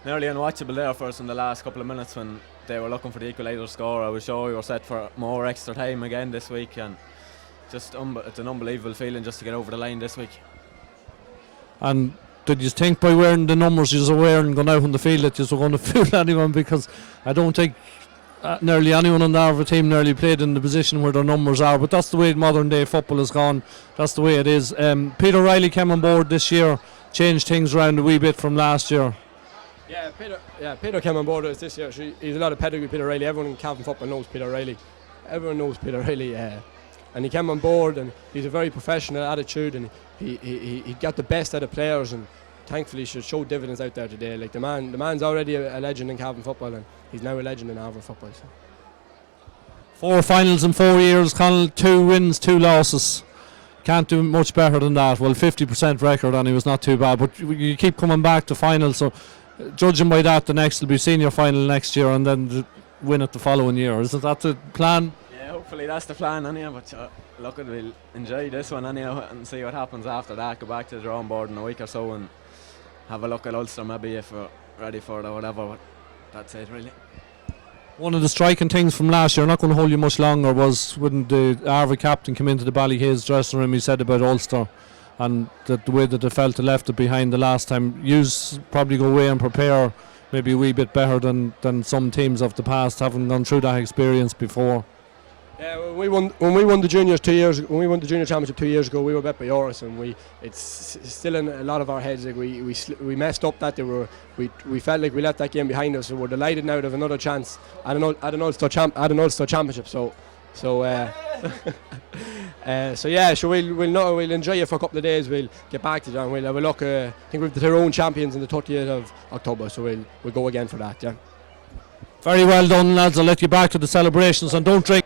nearly unwatchable there for us in the last couple of minutes when they were looking for the equaliser score. I was sure we were set for more extra time again this week, and just it's an unbelievable feeling just to get over the line this week. And did you think by wearing the numbers you were wearing going out on the field that you were going to fool anyone? Because I don't think nearly anyone on the Arva team nearly played in the position where their numbers are, but that's the way modern day football has gone. That's the way it is. Peter Riley came on board this year, changed things around a wee bit from last year. Peter came on board this year. He's a lot of pedigree, Peter Riley. Everyone in Cavan football knows Peter Riley. Everyone knows Peter Riley. And he came on board, and he's a very professional attitude, and he got the best out of players, and thankfully should show dividends out there today. Like the man's already a legend in Cavan football, and he's now a legend in Arva football. So. 4 finals in 4 years, Conal, 2 wins, 2 losses. Can't do much better than that. Well, 50% record, and he was not too bad, but you keep coming back to finals, so judging by that, the next will be senior final next year, and then win it the following year. Isn't that the plan? Yeah, hopefully that's the plan anyhow, but look, we'll enjoy this one anyhow and see what happens after that. Go back to the drawing board in a week or so and have a look at Ulster maybe if we're ready for it or whatever, but that's it really. One of the striking things from last year, not going to hold you much longer, was when the Arva captain came into the Ballyhaise dressing room, he said about Ulster and that the way that they felt they left it behind the last time. Yous probably go away and prepare maybe a wee bit better than some teams of the past, having gone through that experience before. Yeah, when we won the juniors 2 years, when we won the junior championship 2 years ago, we were bet by Oris, and it's still in a lot of our heads. Like we messed up that we felt like we left that game behind us, so we're delighted now to have another chance at an Ulster championship. So we'll enjoy it for a couple of days. We'll get back to it and we'll have a look. I think we've the Tyrone champions on the 30th of October, so we'll go again for that. Yeah. Very well done, lads. I'll let you back to the celebrations, and don't drink.